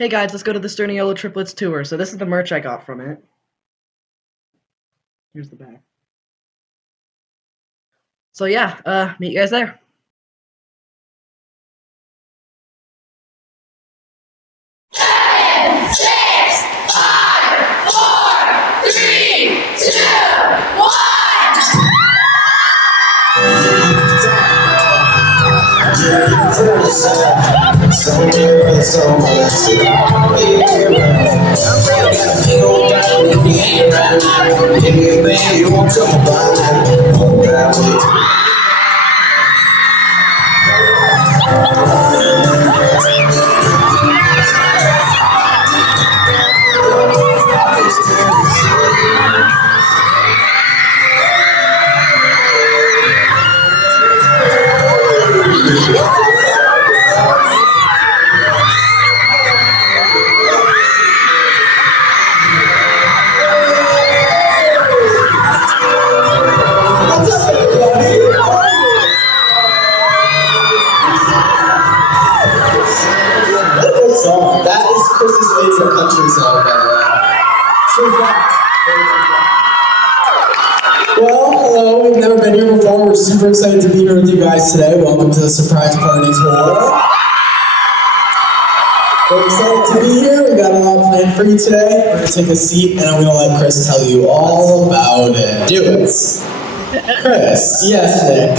Hey guys, let's go to the Sturniolo Triplets tour. So this is the merch I got from it. Here's the back. So yeah, meet you guys there. 10, 6, 5, 4, 3, 2, 1. That is Chris's favorite country song, by the way. True fact. Well, hello, we've never been here before. We're super excited to be here with you guys today. Welcome to the surprise party tour. We're excited to be here. We got a lot planned for you today. We're going to take a seat and I'm going to let Chris tell you all about it. Do it. Chris. Yes, Nick.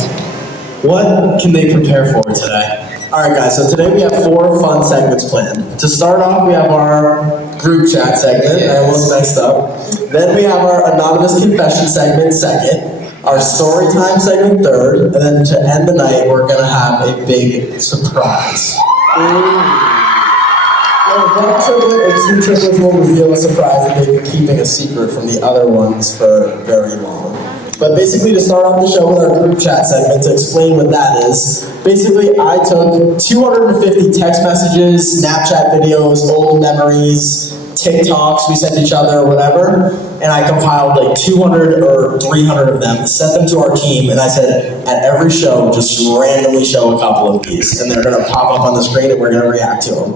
What can they prepare for today? Alright guys, so today we have 4 fun segments planned. To start off, we have our group chat segment, I almost messed up. Then we have our anonymous confession segment second, our story time segment third, and then to end the night, we're gonna have a big surprise. Well, one triplet or 2 triplets will reveal a surprise that they've been keeping a secret from the other ones for very long. But basically, to start off the show with our group chat segment, to explain what that is, basically I took 250 text messages, Snapchat videos, old memories, TikToks we sent each other, whatever, and I compiled like 200 or 300 of them, sent them to our team, and I said, at every show, just randomly show a couple of these, and they're gonna pop up on the screen and we're gonna react to them.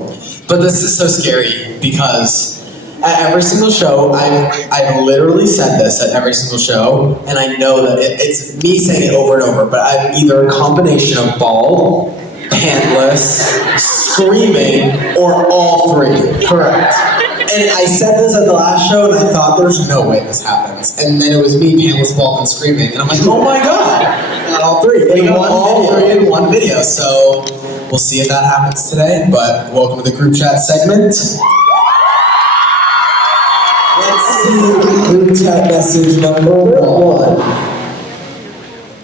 But this is so scary, because at every single show, I've literally said this at every single show, and I know that it's me saying it over and over, but I'm either a combination of bald, pantless, screaming, or all 3. Correct. And I said this at the last show, and I thought, there's no way this happens. And then it was me, pantless, bald, and screaming, and I'm like, oh my god, got all 3. And all 3 in one video, so we'll see if that happens today, but welcome to the group chat segment. Let's see group chat message number 1.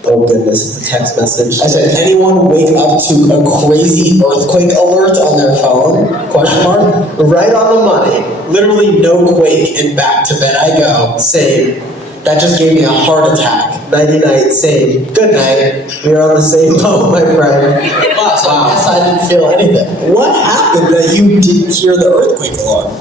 Oh goodness, it's a text message. I said, anyone wake up to a crazy earthquake alert on their phone? Question mark. Right on the money. Literally no quake and back to bed I go. Same. That just gave me a heart attack. Nighty night, same. Good night. We are on the same boat, my friend. Wow, so I guess I didn't feel anything. What happened that you didn't hear the earthquake alarm?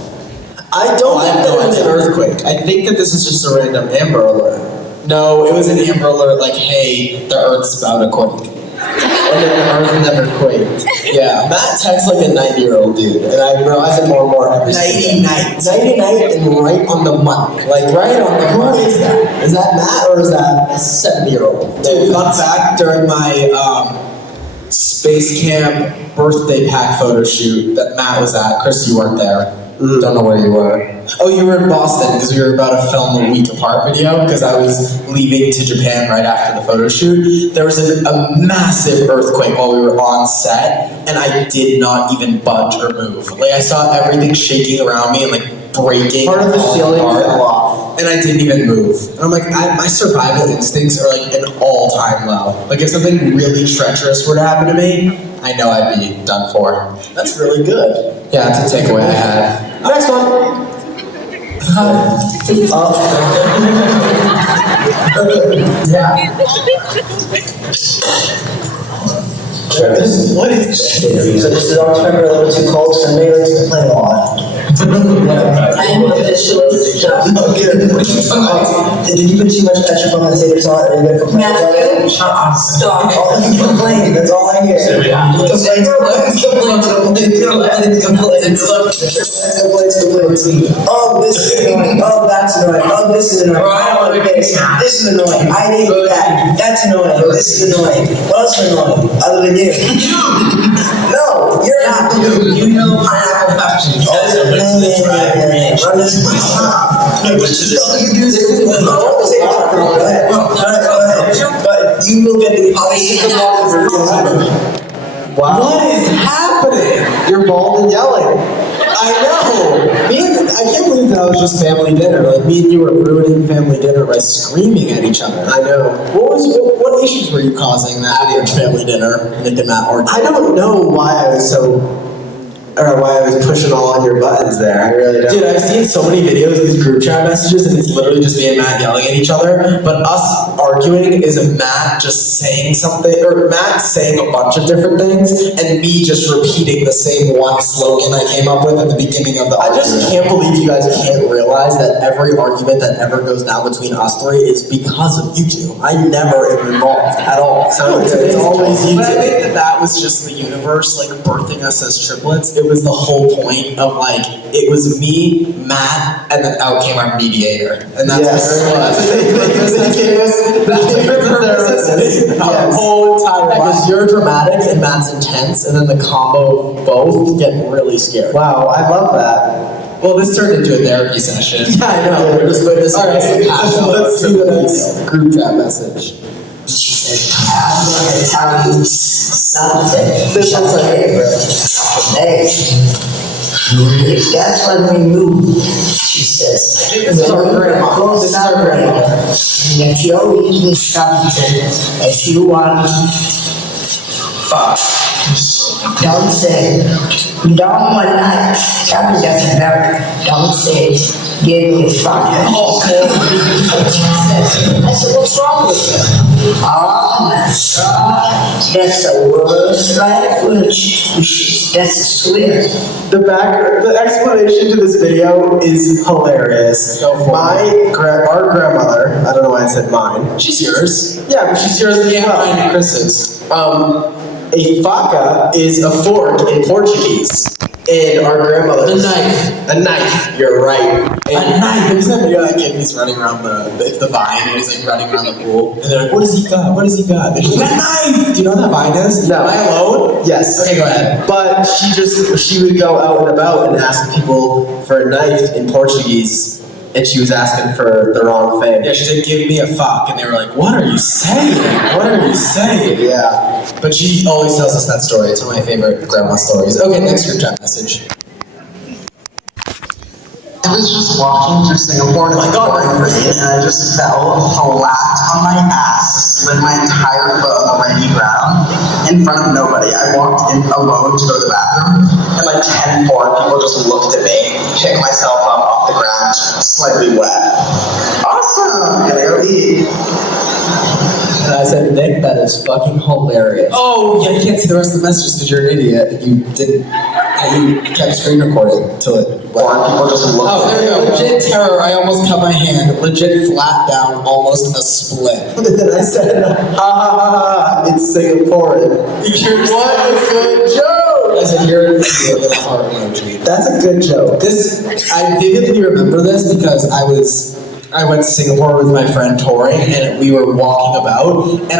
I don't think that it was an earthquake. I think that this is just a random Amber Alert. No, it was an Amber Alert like, hey, the Earth's about to quake. And then the Earth never quaked. Yeah, Matt texts like a 90-year-old dude, and I realize it more and more every single day. 90 night and right on the money. Like, right on the money. Who is that? Is that Matt or is that a 70-year-old? Dude, fun fact, during my Space Camp birthday pack photo shoot that Matt was at, Chris, you weren't there. Don't know where you were. Oh, you were in Boston because we were about to film a week apart video because I was leaving to Japan right after the photo shoot. There was a massive earthquake while we were on set, and I did not even budge or move. Like, I saw everything shaking around me and like breaking. Part of the ceiling fell off. And I didn't even move. And I'm like, my survival instincts are like an all-time low. Like, if something really treacherous were to happen to me, I know I'd be done for. That's really good. Yeah, that's a takeaway I had. Next one. Yeah. What is this? So this is our temper a little too cold, so maybe let's complain a lot. I am officially Did you put too much ketchup on my potato salad? Are you gonna complain? Matthew, stop. All you complain, that's all I right here. Complaints. Oh, this is annoying. Oh, that's annoying. Oh, this is annoying. I don't like this. This is annoying. I hate that. That's annoying. This is annoying. What else is annoying other than you? No, you're not. You know pineapple captions. But you will get the Wow. What is happening? You're bald and yelling. I know. I can't believe that was just family dinner. Like me and you were ruining family dinner by screaming at each other. I know. What issues were you causing that at family dinner, Nick and Matt? I don't know why I was pushing all on your buttons there. I really don't. Dude, I've seen so many videos, these group chat messages, and it's literally just me and Matt yelling at each other. But us arguing is Matt just saying something, or Matt saying a bunch of different things, and me just repeating the same one slogan I came up with at the beginning of the argument. I just can't believe you guys can't realize that every argument that ever goes down between us three is because of you two. I never am involved at all. So it's always you two. But I think that was just the universe, like, birthing us as triplets. It was the whole point of, like, it was me, Matt, and then out came our mediator. And that's the whole entire life. Because you're dramatic and Matt's intense, and then the combo of both get really scared. Wow, I love that. Well, this turned into a therapy session. Yeah, I know. We're just witnessing. All right, let's see the next group chat message. She said, I'm going to tell you something. This one's like, Hey, that's when we moved, she says. This is our grandma. This is our grandma. And if you always do something, if you want, fuck, don't say, don't one night, that doesn't matter, don't say, give me a fuck. I said, what's wrong with you? Oh my God, that's the worst language. That's a swear. The explanation to this video is hilarious. Our grandmother, I don't know why I said mine. She's yours. Yeah, but she's yours as well. Mine and Chris's. A faca is a fork in Portuguese. And our grandmother. A knife. You're right. A knife. Isn't that video that kid he's running around it's the vine and he's like running around the pool. And they're like, what does he got? What does he got? There's a knife! Do you know what that vine is? No. Am I alone? Yes. Okay, go ahead. But she would go out and about and ask people for a knife in Portuguese. And she was asking for the wrong thing. Yeah, she said, give me a fuck. And they were like, what are you saying? What are you saying? Yeah. But she always tells us that story. It's one of my favorite grandma stories. Okay, next group chat message. I was just walking through Singapore and I just fell flat on my ass, slid my entire foot on the rainy ground in front of nobody. I walked in alone to go to the bathroom, and like 10 more people just looked at me, picked myself up off the ground, slightly wet. Awesome! Gonna go eat. And I said, Nick, that is fucking hilarious. Oh, yeah, you can't see the rest of the messages because you're an idiot. You kept screen recording until it. Or people just looked at me. Oh, legit terror. I almost cut my hand. Legit flat down, almost a split. And then I said, ha ha ha ha, it's Singaporean. What a good joke! I said, you're a little heart emoji. That's a good joke. I vividly remember this because I went to Singapore with my friend Tori, and we were walking about, and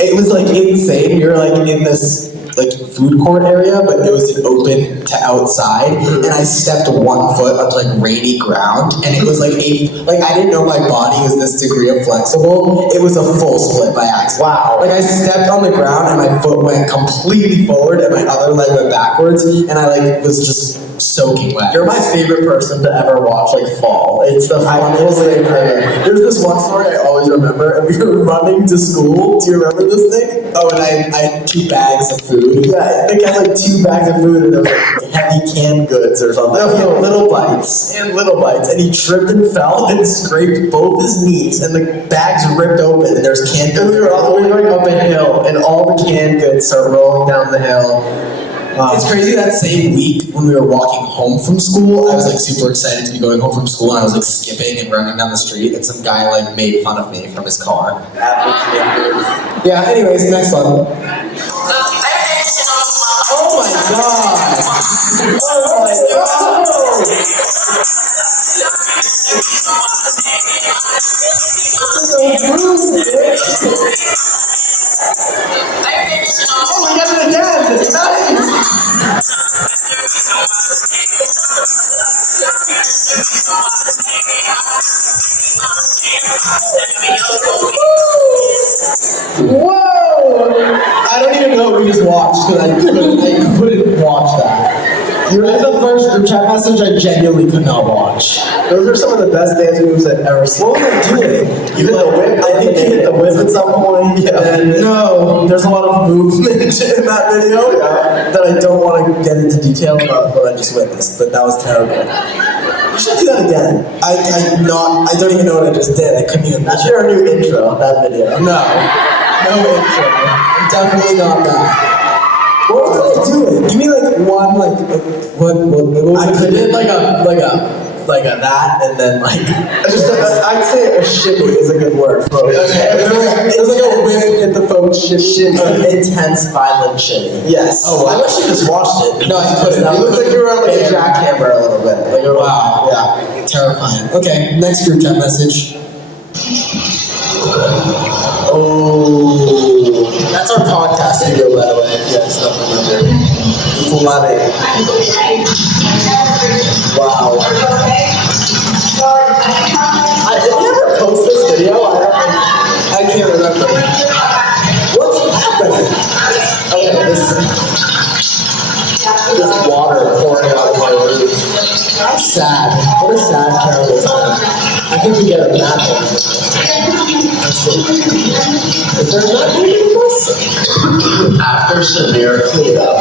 it was like insane. We were like in this like food court area, but it was open to outside, and I stepped 1 foot onto like rainy ground, and it was like I didn't know my body was this degree of flexible. It was a full split by accident. Wow. Like I stepped on the ground and my foot went completely forward and my other leg went backwards, and I like was just soaking wet. You're my favorite person to ever watch like fall. It's the funniest thing ever. There's this one story I always remember, and we were running to school. Do you remember this, Nick? Oh, and I had 2 bags of food. Yeah, I think I had like 2 bags of food, and there was like heavy canned goods or something. No, little bites. And he tripped and fell and scraped both his knees, and the bags ripped open, and there's canned goods. We were going up a hill, and all the canned goods start rolling down the hill. It's crazy, that same week when we were walking home from school, I was like super excited to be going home from school, and I was like skipping and running down the street, and some guy like made fun of me from his car. Yeah, anyways, next one. Oh, we got it again! Nice! Whoa! I don't even know what we just watched because I couldn't watch that. You read the first group chat message I genuinely could not watch. Those are some of the best dance moves I've ever seen. What was I doing? You hit the whip. I think you hit the whip at some point. Yeah. And No, there's a lot of movement in that video that I don't want to get into detail about what I just witnessed, but that was terrible. you should do that again. I don't even know what I just did. I couldn't even. That's your new intro, that video. No intro. Definitely not that. What was I doing? Give me like one what was I it? did like a that and then like I'd say a shimmy is a good word for it. okay. It was like a whip at the phone shimmy. An intense, violent shimmy. Yes. Oh, I wish you just watched it. No, I couldn't. It looked like you were on like a Yeah. jackhammer a little bit. Like, Wow. Yeah. Terrifying. Okay, next group chat message. Oh. That's our podcast studio, by the way, if you guys don't remember. Flooding. Wow. Did we ever post this video? I can't remember. What's happening? Okay, this water pouring out of my roof. I'm sad. What a sad, terrible time. I think we get a map. Is there a map reading this? After severe Cleanup.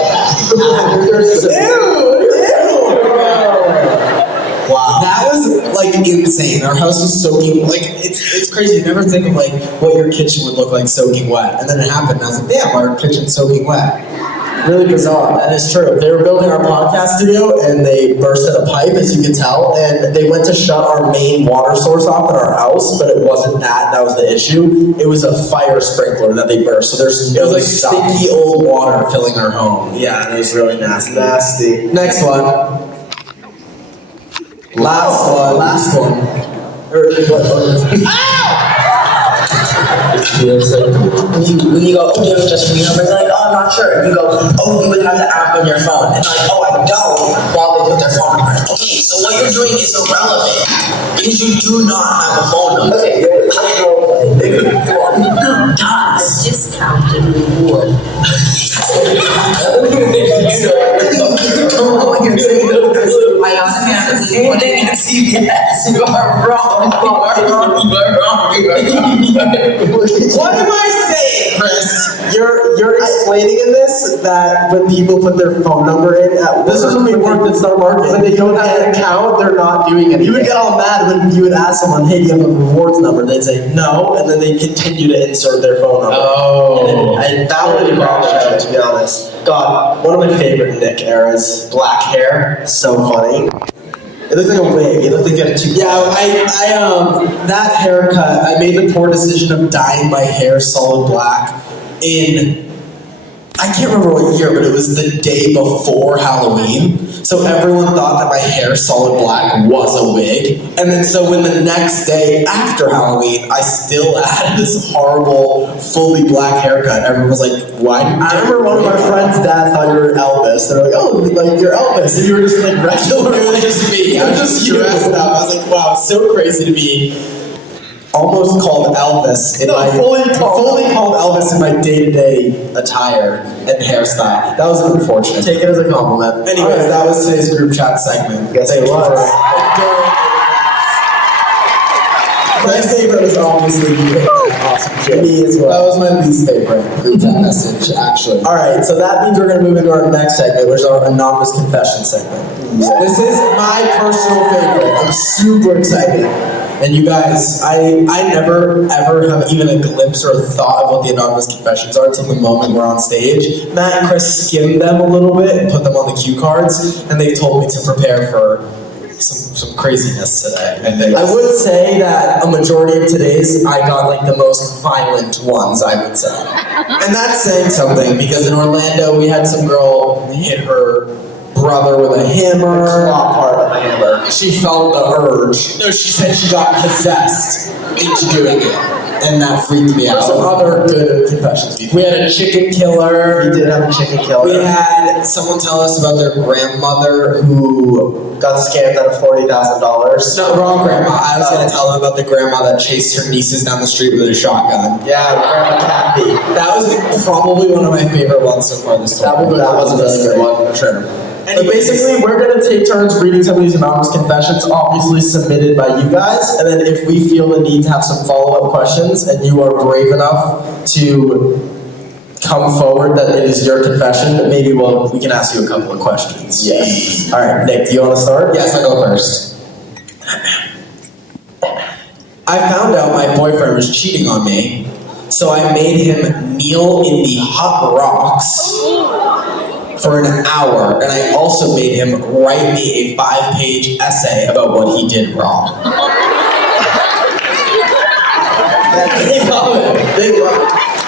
Wow. That was like insane. Our house was soaking. Like it's crazy. You never think of like what your kitchen would look like soaking wet, and then it happened. And I was like, damn, our kitchen's soaking wet. Really bizarre, and it's true. They were building our podcast studio, and they bursted a pipe, as you can tell, and they went to shut our main water source off in our house, but it wasn't that. That was the issue. It was a fire sprinkler that they burst. So there's It no was like stop. sticky old water filling our home. Yeah, and it was really nasty. Nasty. Next one. Last one. Or what? When you go, oh, do you have just free numbers? They're like, oh, I'm not sure. And you go, oh, you would have the app on your phone. And like, oh, I don't, while they put their phone number. Okay, so what you're doing is irrelevant because you do not have a phone number. Okay, does. Discounted reward. I honestly put it in CVS. You are wrong. You are wrong. You are wrong. You are wrong. What am I saying, Chris? You're explaining in this that when people put their phone number in at work, This is when we worked at Star Market. when they don't have an account, they're not doing anything. You would get all mad when you would ask someone, hey, do you have a rewards number? They'd say no, and then they continue to insert their phone number. Oh. And that would be problematic, to be honest. God, one of my favorite Nick eras, black hair, so funny. It looked like a wig. It looked like you had two. Yeah, that haircut, I made the poor decision of dyeing my hair solid black in, I can't remember what year, but it was the day before Halloween. So everyone thought that my hair solid black was a wig. And then so when the next day after Halloween, I still had this horrible, fully black haircut, everyone was like, why? I remember one of our friends' dads thought you were Elvis. They're like, oh, like you're Elvis, and you were just like regular. It was just me. I was just dressed up. I was like, wow, it's so crazy to be almost called Elvis in my fully called Elvis in my day-to-day attire and hairstyle. That was unfortunate. Take it as a compliment. Anyways, that was today's group chat segment. Yes, Thank it you was. My favorite was obviously you. Awesome. Me as well. That was my least favorite group chat message, actually. All right, so that means we're gonna move into our next segment, which is our anonymous confession segment. This is my personal favorite. I'm super excited. And you guys, I never ever have even a glimpse or a thought of what the anonymous confessions are until the moment we're on stage. Matt and Chris skimmed them a little bit and put them on the cue cards, and they told me to prepare for some craziness today. I would say that a majority of today's, I got like the most violent ones, I would say. And that's saying something, because in Orlando, we had some girl hit her brother with a hammer. The claw part of the hammer. She felt the urge. No, she said she got possessed into doing it. And that freaked me out. Some other good confessions. We had a chicken killer. We did have a chicken killer. We had someone tell us about their grandmother who got scammed out of $40,000. No, wrong grandma. I was going to tell them about the grandma that chased her nieces down the street with a shotgun. Yeah, Grandma Cappy. That was probably one of my favorite ones so far this That was a really good one, for sure. But basically, we're going to take turns reading some of these anonymous confessions, obviously submitted by you guys, and then if we feel the need to have some follow-up questions, and you are brave enough to come forward that it is your confession, maybe we can ask you a couple of questions. Yes. All right, Nick, do you want to start? Yes, I'll go first. I found out my boyfriend was cheating on me, so I made him kneel in the hot rocks for an hour, and I also made him write me a 5-page essay about what he did wrong.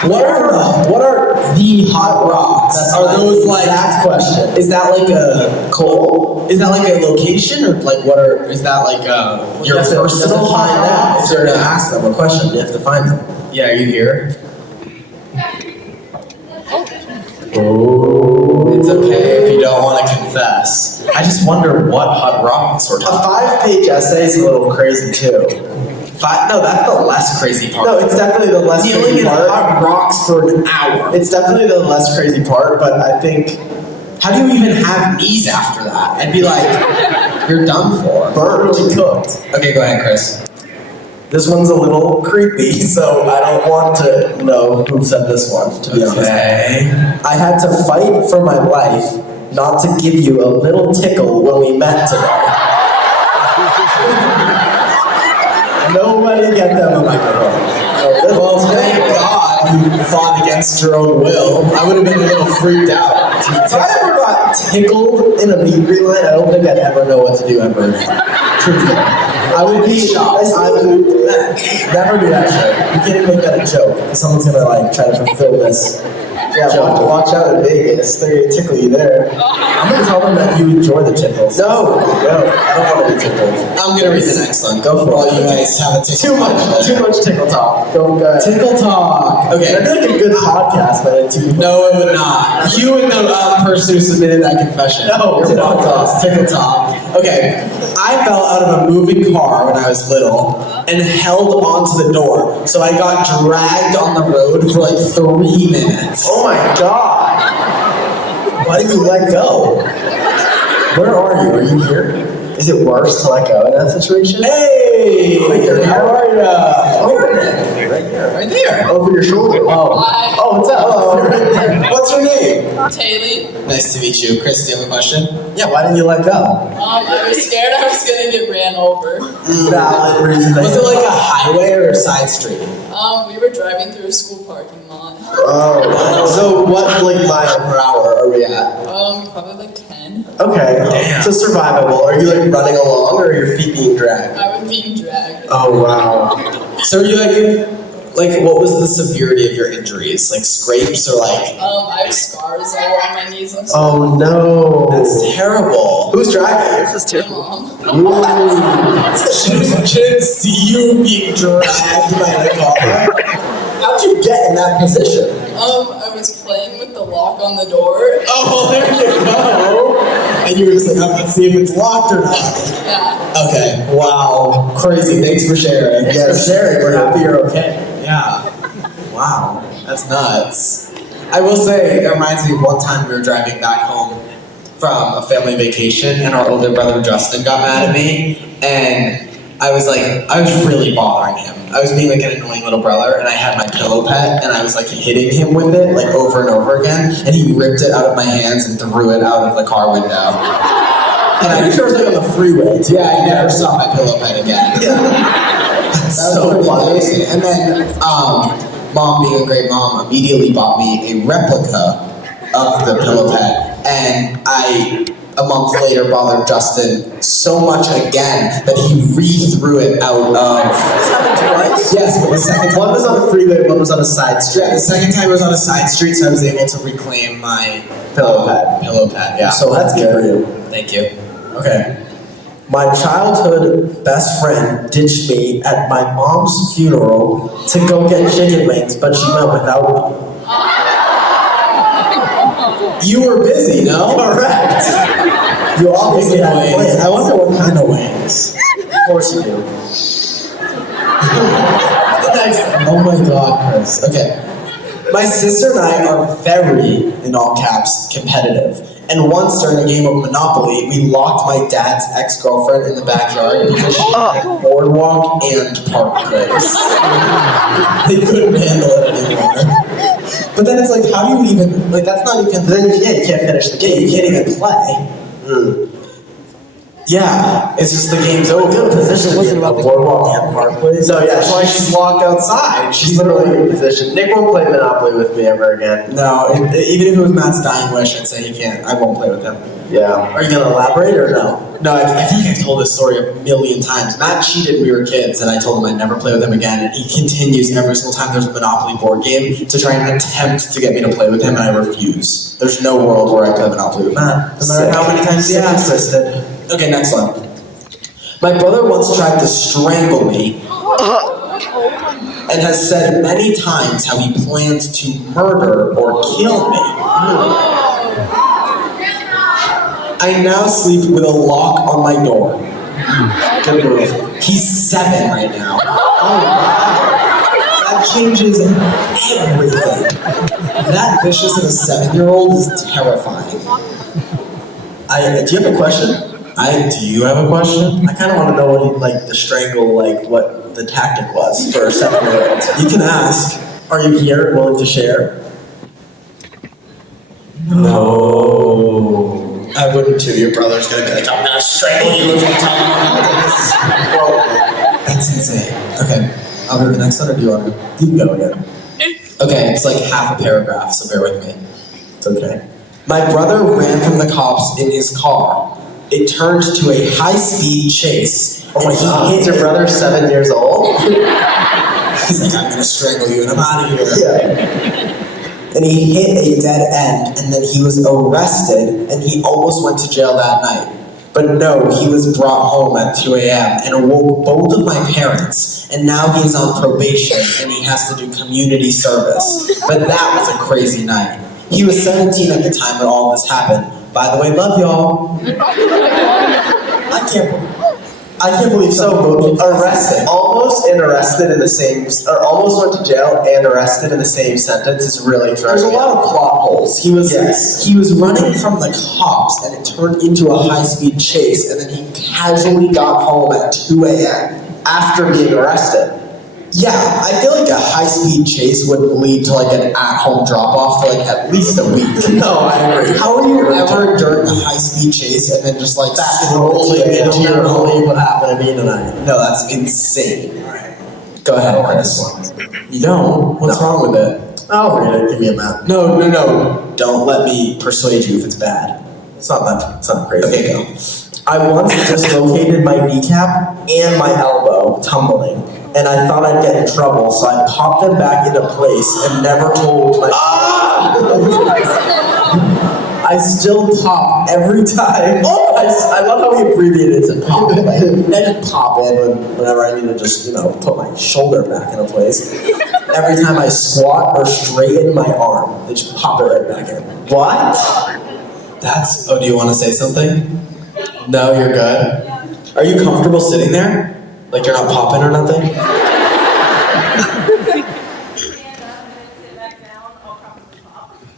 What are the hot rocks? Are those like that question? Is that like a coal? Is that like a location, or like what are? Is that like your personal hot rock? If you're to ask them a question, you have to find them. Yeah, are you here? Oh. It's okay if you don't want to confess. I just wonder what hot rocks we're A talking about. 5-page essay is a little crazy too. No, that's the less crazy part. No, it's definitely the less Kneeling crazy in part. hot rocks for an hour. It's definitely the less crazy part, but I think How do you even have knees after that? I'd be like, you're done for. burnt and cooked. Okay, go ahead, Chris. This one's a little creepy, so I don't want to know who said this one, to be honest. Okay. I had to fight for my life not to give you a little tickle when we met today. Nobody get them a microphone. Well, thank God you fought against your own will. I would have been a little freaked out. If I ever got tickled in a meat reline, I don't think I'd ever know what to do ever again. Truthfully. I would be shocked. I would never do that shit. You can't even make that a joke. Someone's gonna like try to fulfill this. Yeah, watch out in Vegas. They're gonna tickle you there. I'm gonna tell them that you enjoy the tickles. No, I don't want to be tickled. I'm gonna read the next one. Go for all you guys have a tickle. Too much tickle talk. Go ahead. Tickle talk. Okay. That'd be like a good podcast, but it's too. No, it would not. You and the person who submitted that confession. No, Your tickle podcast. Tickle talk. Okay. I fell out of a moving car when I was little and held onto the door, so I got dragged on the road for like 3 minutes. Oh my god! Why did you let go? Where are you? Are you here? Is it worse to let go in that situation? Hey! How are you? Oh, Right here. Right there. over your shoulder. Oh. Hi. Oh, what's up? Hello. What's your name? Taylor. Nice to meet you. Chris, do you have a question? Yeah, why didn't you let go? I was scared I was gonna get ran over. Valid reason. Was it like a highway or a side street? We were driving through a school parking lot. Oh. So what like mile per hour are we at? Probably like 10. Okay. Damn. So survivable. Are you like running along or are your feet being dragged? I was being dragged. Oh wow. So are you like what was the severity of your injuries? Like scrapes or like? I have scars all on my knees and stuff. Oh no. That's terrible. Who's driving? This is My mom. Shouldn't see you being dragged by a car. How'd you get in that position? I was playing with the lock on the door. Oh, well, there you go. And you were just like, let's see if it's locked or not. Yeah. Okay. Wow. Crazy. Thanks for sharing. Yes, Sherry, we're happy you're okay. Yeah. Wow. That's nuts. I will say, it reminds me of one time we were driving back home from a family vacation and our older brother Justin got mad at me and I was really bothering him. I was being like an annoying little brother and I had my pillow pet and I was like hitting him with it like over and over again and he ripped it out of my hands and threw it out of the car window. And I'm sure it was like on the freeway too. Yeah, I never saw my pillow pet again. So funny. And then mom, being a great mom, immediately bought me a replica of the pillow pet and I a month later bothered Justin so much again that he re-threw it out of... Yes, but the second time... One was on a freeway, one was on a side street. Yeah, the second time it was on a side street, so I was able to reclaim my Pillow pad. Pillow pad, yeah. So that's good for you. Thank you. Okay. My childhood best friend ditched me at my mom's funeral to go get chicken wings, but she went without me. You were busy, no? Correct. You obviously had Chicken plans. wings. I wonder what kind of wings. Of course you do. Oh my god, Chris. Okay. My sister and I are very, in all caps, competitive. And once during a game of Monopoly, we locked my dad's ex-girlfriend in the backyard because she had boardwalk and park place. They couldn't handle it anymore. But then it's like, how do you even, like, that's not even, then you can't finish the game, you can't even play. Yeah, it's just the game's over. Good position. Wasn't about the boardwalk and park place. No, yeah, that's why she's locked outside. She's literally in good position. Nick won't play Monopoly with me ever again. No, even if it was Matt's dying wish, I'd say he can't. I won't play with him. Yeah. Are you gonna elaborate or no? No, I think I've told this story a million times. Matt cheated when we were kids, and I told him I'd never play with him again. And he continues every single time there's a Monopoly board game to try and attempt to get me to play with him, and I refuse. There's no world where I play Monopoly with Matt, no matter how many times he asks. Okay, next one. My brother once tried to strangle me and has said many times how he plans to murder or kill me. I now sleep with a lock on my door. Good move. He's 7 right now. Oh wow. That changes everything. That vicious of a 7-year-old is terrifying. Do you have a question? Do you have a question? I kind of want to know what the strangle, what the tactic was for a 7-year-old. You can ask. Are you here, willing to share? No. I wouldn't too. Your brother's gonna be like, I'm gonna strangle you if you tell me about this. Well, that's insane. Okay, I'll read the next one, or do you want to? You can go again. Okay, it's like half a paragraph, so bear with me. It's okay. My brother ran from the cops in his car. It turned to a high-speed chase. Oh my god, is your brother 7 years old? He's like, I'm gonna strangle you and I'm out of here. Yeah. And he hit a dead end, and then he was arrested, and he almost went to jail that night. But no, he was brought home at 2 a.m. and awoke both of my parents, and now he is on probation, and he has to do community service. But that was a crazy night. He was 17 at the time when all this happened. By the way, love y'all. I can't believe Arrested, almost and arrested in the same, or almost went to jail and arrested in the same sentence is really throwing. There's a lot of plot holes. He was running from the cops, and it turned into a high-speed chase, and then he casually got home at 2 a.m. after being arrested. Yeah, I feel like a high-speed chase would lead to like an at-home drop-off for like at least a week. No, I agree. How are you ever during a high-speed chase and then just like rolling into You'll your never home? believe what happened to me tonight. No, that's insane. Go ahead, Chris. You don't? What's wrong with it? I'll read it. Give me a minute. No. Don't let me persuade you if it's bad. It's not crazy. Okay, go. I once dislocated my kneecap and my elbow tumbling, and I thought I'd get in trouble, so I popped them back into place and never told my. I still pop every time. Oh, I love how we abbreviated it to pop. I just pop in whenever I need to just put my shoulder back into place. Every time I squat or straighten my arm, they just pop it right back in. What? Do you want to say something? No, you're good. Are you comfortable sitting there? Like you're not popping or nothing?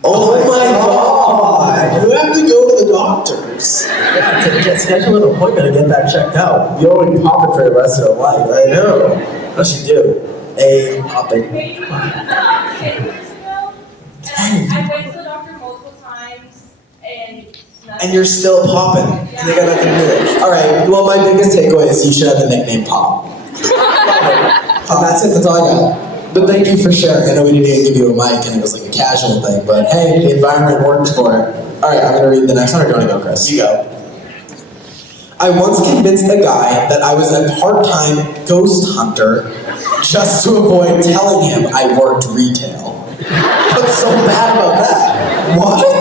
Oh my god! You have to go to the doctors. Yeah, to schedule an appointment and get that checked out. You already pop it for the rest of your life. I know. What you do? Popping. I went to the doctor multiple times And you're still popping. And they got nothing to do with it. Alright, well my biggest takeaway is you should have the nickname Pop. And that's it, that's all I got. But thank you for sharing. I know we didn't even give you a mic and it was like a casual thing, but hey, the environment worked for it. Alright, I'm gonna read the next one, or do you wanna go, Chris? You go. I once convinced a guy that I was a part-time ghost hunter just to avoid telling him I worked retail. What's so bad about that? What?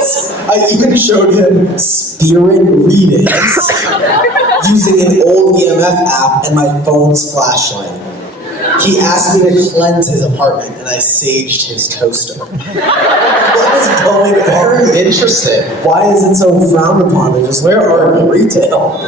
I even showed him spirit readings using an old EMF app and my phone's flashlight. He asked me to cleanse his apartment and I saged his toaster. What is going on? Very interesting. Why is it so frowned upon? And just where are you retail?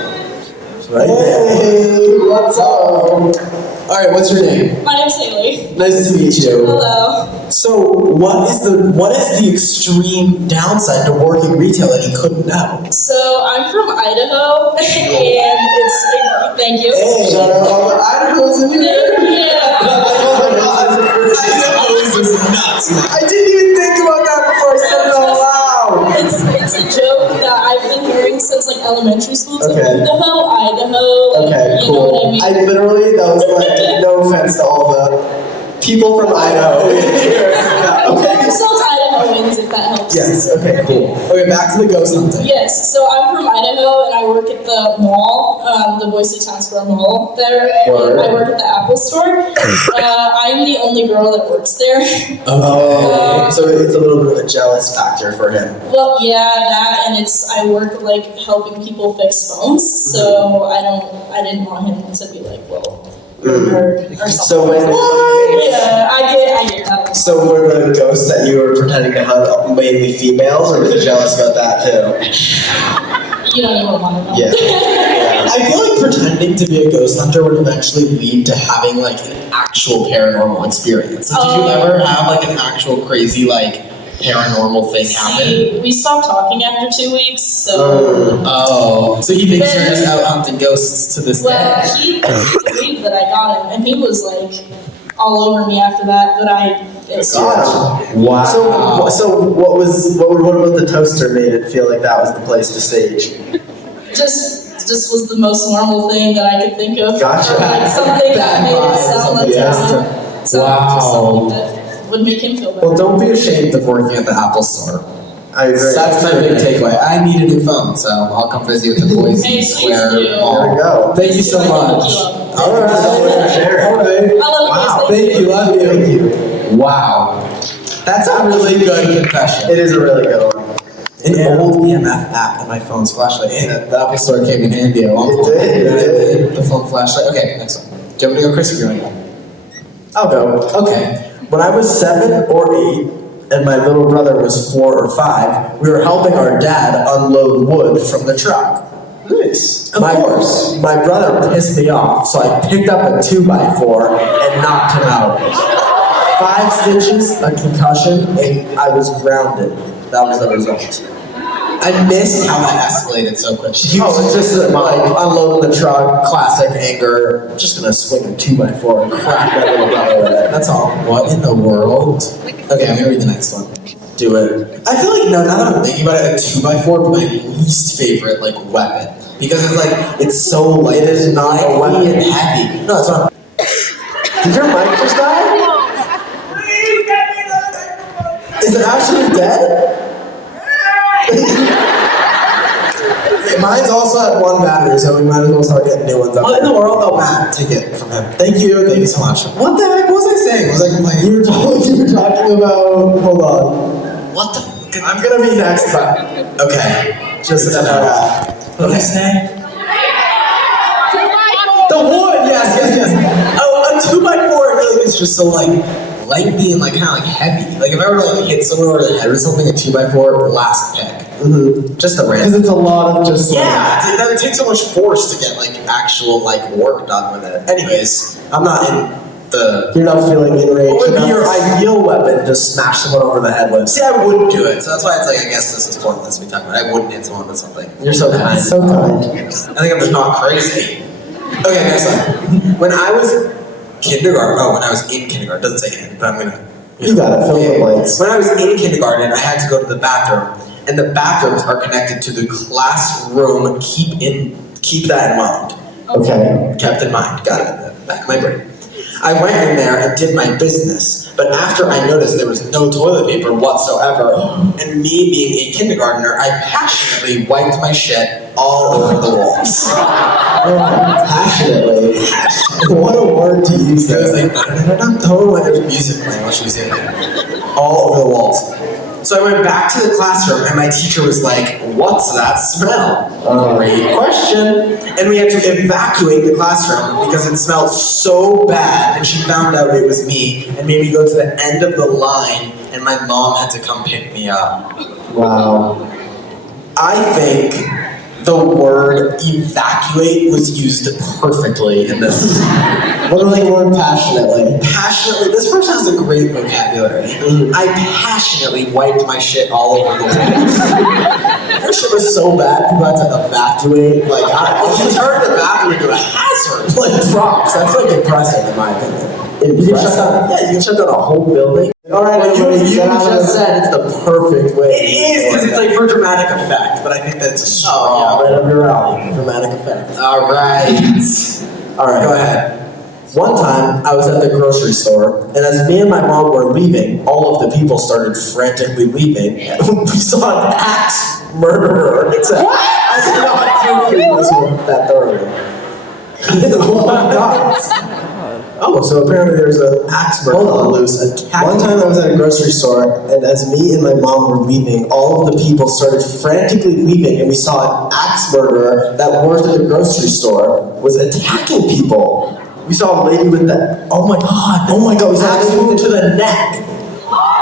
Right there. Hey, what's up? Alright, what's your name? My name's Haley. Nice to meet you. Hello. So what is the extreme downside to working retail that he couldn't know? So I'm from Idaho, and thank you. Hey, shout out Idaho's in here. Yeah. Oh my god, Idaho is nuts. I didn't even think about that before I said it out loud. It's a joke that I've been hearing since like elementary school. It's Okay. like Idaho, like, Okay, you know what I cool. mean? I literally, that was like, no offense to all the people from Idaho. Yeah, okay. Yourselves Idahoans, if that helps. Yes, okay, cool. Okay, back to the ghost hunting. Yes, so I'm from Idaho and I work at the mall, the Boise Town Square Mall there. Word. I work at the Apple store. I'm the only girl that works there. Oh, so it's a little bit of a jealous factor for him. Well, yeah, that, and I work like helping people fix phones, so I didn't want him to be like, well, or something. So when Yeah, I get that. So were the ghosts that you were pretending to hunt mainly females, or were you jealous about that too? You don't even want to know. Yeah. I feel like pretending to be a ghost hunter would eventually lead to having like an actual paranormal experience. Like, did you ever have like an actual crazy like paranormal thing happen? See, we stopped talking after 2 weeks, so. So he thinks you're just out hunting ghosts to this Well, day. he believed that I got him, and he was like all over me after that. But Wow. So what about the toaster made it feel like that was the place to stage? just was the most normal thing that I could think of. Gotcha. Like something that made it Bad sound like vibes, something. So just something that would make him feel better. Well, don't be ashamed of working at the Apple store. I agree. That's my big takeaway. I need a new phone, so I'll come visit you at the Boise Hey, Square please do. Mall. There we go. Thank you so I love much. you. All right. I love Wow. you. Thank you, love you. Thank you. Wow. That's a really good confession. It is a really good one. An old EMF app and my phone's flashlight. Hey, the Apple Store came in handy. It did. The phone flashlight. Okay, next one. Do you want me to go, Chris, or do you want to go? I'll go. Okay. When I was 7 or 8, and my little brother was 4 or 5, we were helping our dad unload wood from the truck. Nice. Of course. My brother pissed me off, so I picked up a 2x4 and knocked him out. 5 stitches, a concussion, and I was grounded. That was the result. I missed how that escalated so quick. Oh, it's just like unloading the truck, classic anger. I'm just gonna swing a 2x4 and crack my little brother with it. That's all. What in the world? Okay, I'm gonna read the next one. Do it. I feel like now that I'm thinking about it, a 2x4 is my least favorite like weapon because it's like it's so light. It is not a weapon. and heavy. No, it's not. Did your mic just die? Is it actually dead? Mine's also at 1 battery, so we might as well start getting new ones up. What in the world? Oh, Matt, take it from him. Thank you so much. What the heck was I saying? Was I complaining? You were talking about. Hold on. What the? I'm gonna be next, but Okay. just an FYI. What did I say? The wood. Yes. Oh, a 2x4 I feel like is just so like lengthy and like kind of like heavy. Like if I were to like hit someone over the head or something, a 2x4 last pick. Just the Because random. it's a lot of just. Yeah, that takes so much force to get like actual like work done with it. Anyways, I'm not in the. You're not feeling enraged. What would be your ideal weapon? Just smash someone over the head with. See, I wouldn't do it, so that's why it's like I guess this is pointless. We talk about. I wouldn't hit someone with something. You're so kind. So kind. I think I'm just not crazy. Okay, next one. When I was kindergarten, when I was in kindergarten, it doesn't say in, but I'm gonna. You got it. Fill in the blanks. When I was in kindergarten, I had to go to the bathroom, and the bathrooms are connected to the classroom. Keep that in mind. Okay. Kept in mind. Got it. In the back of my brain. I went in there and did my business, but after I noticed there was no toilet paper whatsoever, and me being a kindergartner, I passionately wiped my shit all over the walls. Passionately. What a word to use It was there. like, totally like there's music playing while she was doing it. All over the walls. So I went back to the classroom and my teacher was like, what's that smell? Great question. And we had to evacuate the classroom because it smelled so bad and she found out it was me and made me go to the end of the line and my mom had to come pick me up. Wow. I think the word evacuate was used perfectly in this. What about the word passionately? Passionately, this person has a great vocabulary. I passionately wiped my shit all over the place. Your shit was so bad, people had to evacuate. Like, you turned the bathroom into a hazard. Like props. That's like impressive in my opinion. You can shut down, yeah, you can shut down a whole building. All right, But everybody, you just said it's the perfect way. It is, because it's like for dramatic effect, but I think that's a strong. right up your alley. Dramatic effect. All right. All right. Go ahead. One time, I was at the grocery store, and as me and my mom were leaving, all of the people started frantically leaving. We saw an axe murderer. It's a, I did not prove this one that thoroughly. Oh my God. Oh, so apparently there's an axe murderer loose. One time I was at a grocery store, and as me and my mom were leaving, all of the people started frantically leaving, and we saw an axe murderer that worked at the grocery store was attacking people. We saw a lady with the, oh my god, we saw a lady to the neck.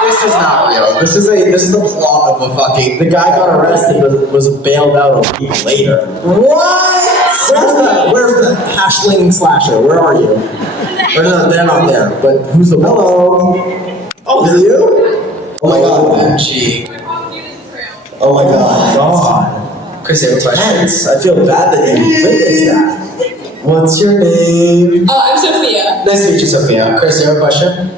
This is not real. This is the plot of a fucking. The guy got arrested, but was bailed out a week later. What? Where's the hashling slasher? Where are you? Or no, they're not there, but who's the Hello? Oh, is it you? Oh my god. OMG. Oh my god. Chris, you have a question? Hence, I feel bad that you witnessed that. What's your name? Oh, I'm Sophia. Nice to meet you, Sophia. Chris, you have a question?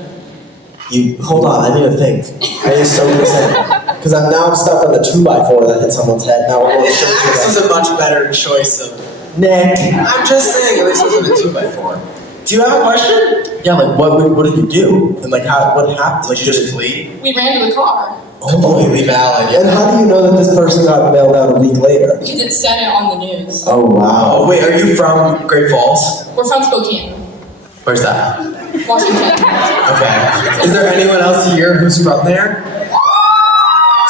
You hold on, I need to think. I need to soak this in. Because I'm stuck on the 2x4 that hit someone's head. Now we're going straight This to is a much better choice of. Nick. I'm just saying, at least it wasn't a 2x4. Do you have a question? Yeah, like what did you do? And like what happened? Like, you just flee? We ran to the car Completely valid. And how do you know that this person got bailed out a week later? because it said it on the news. Oh wow. Oh, wait, are you from Great Falls? We're from Spokane, Where's that? Washington. Okay. Is there anyone else here who's from there?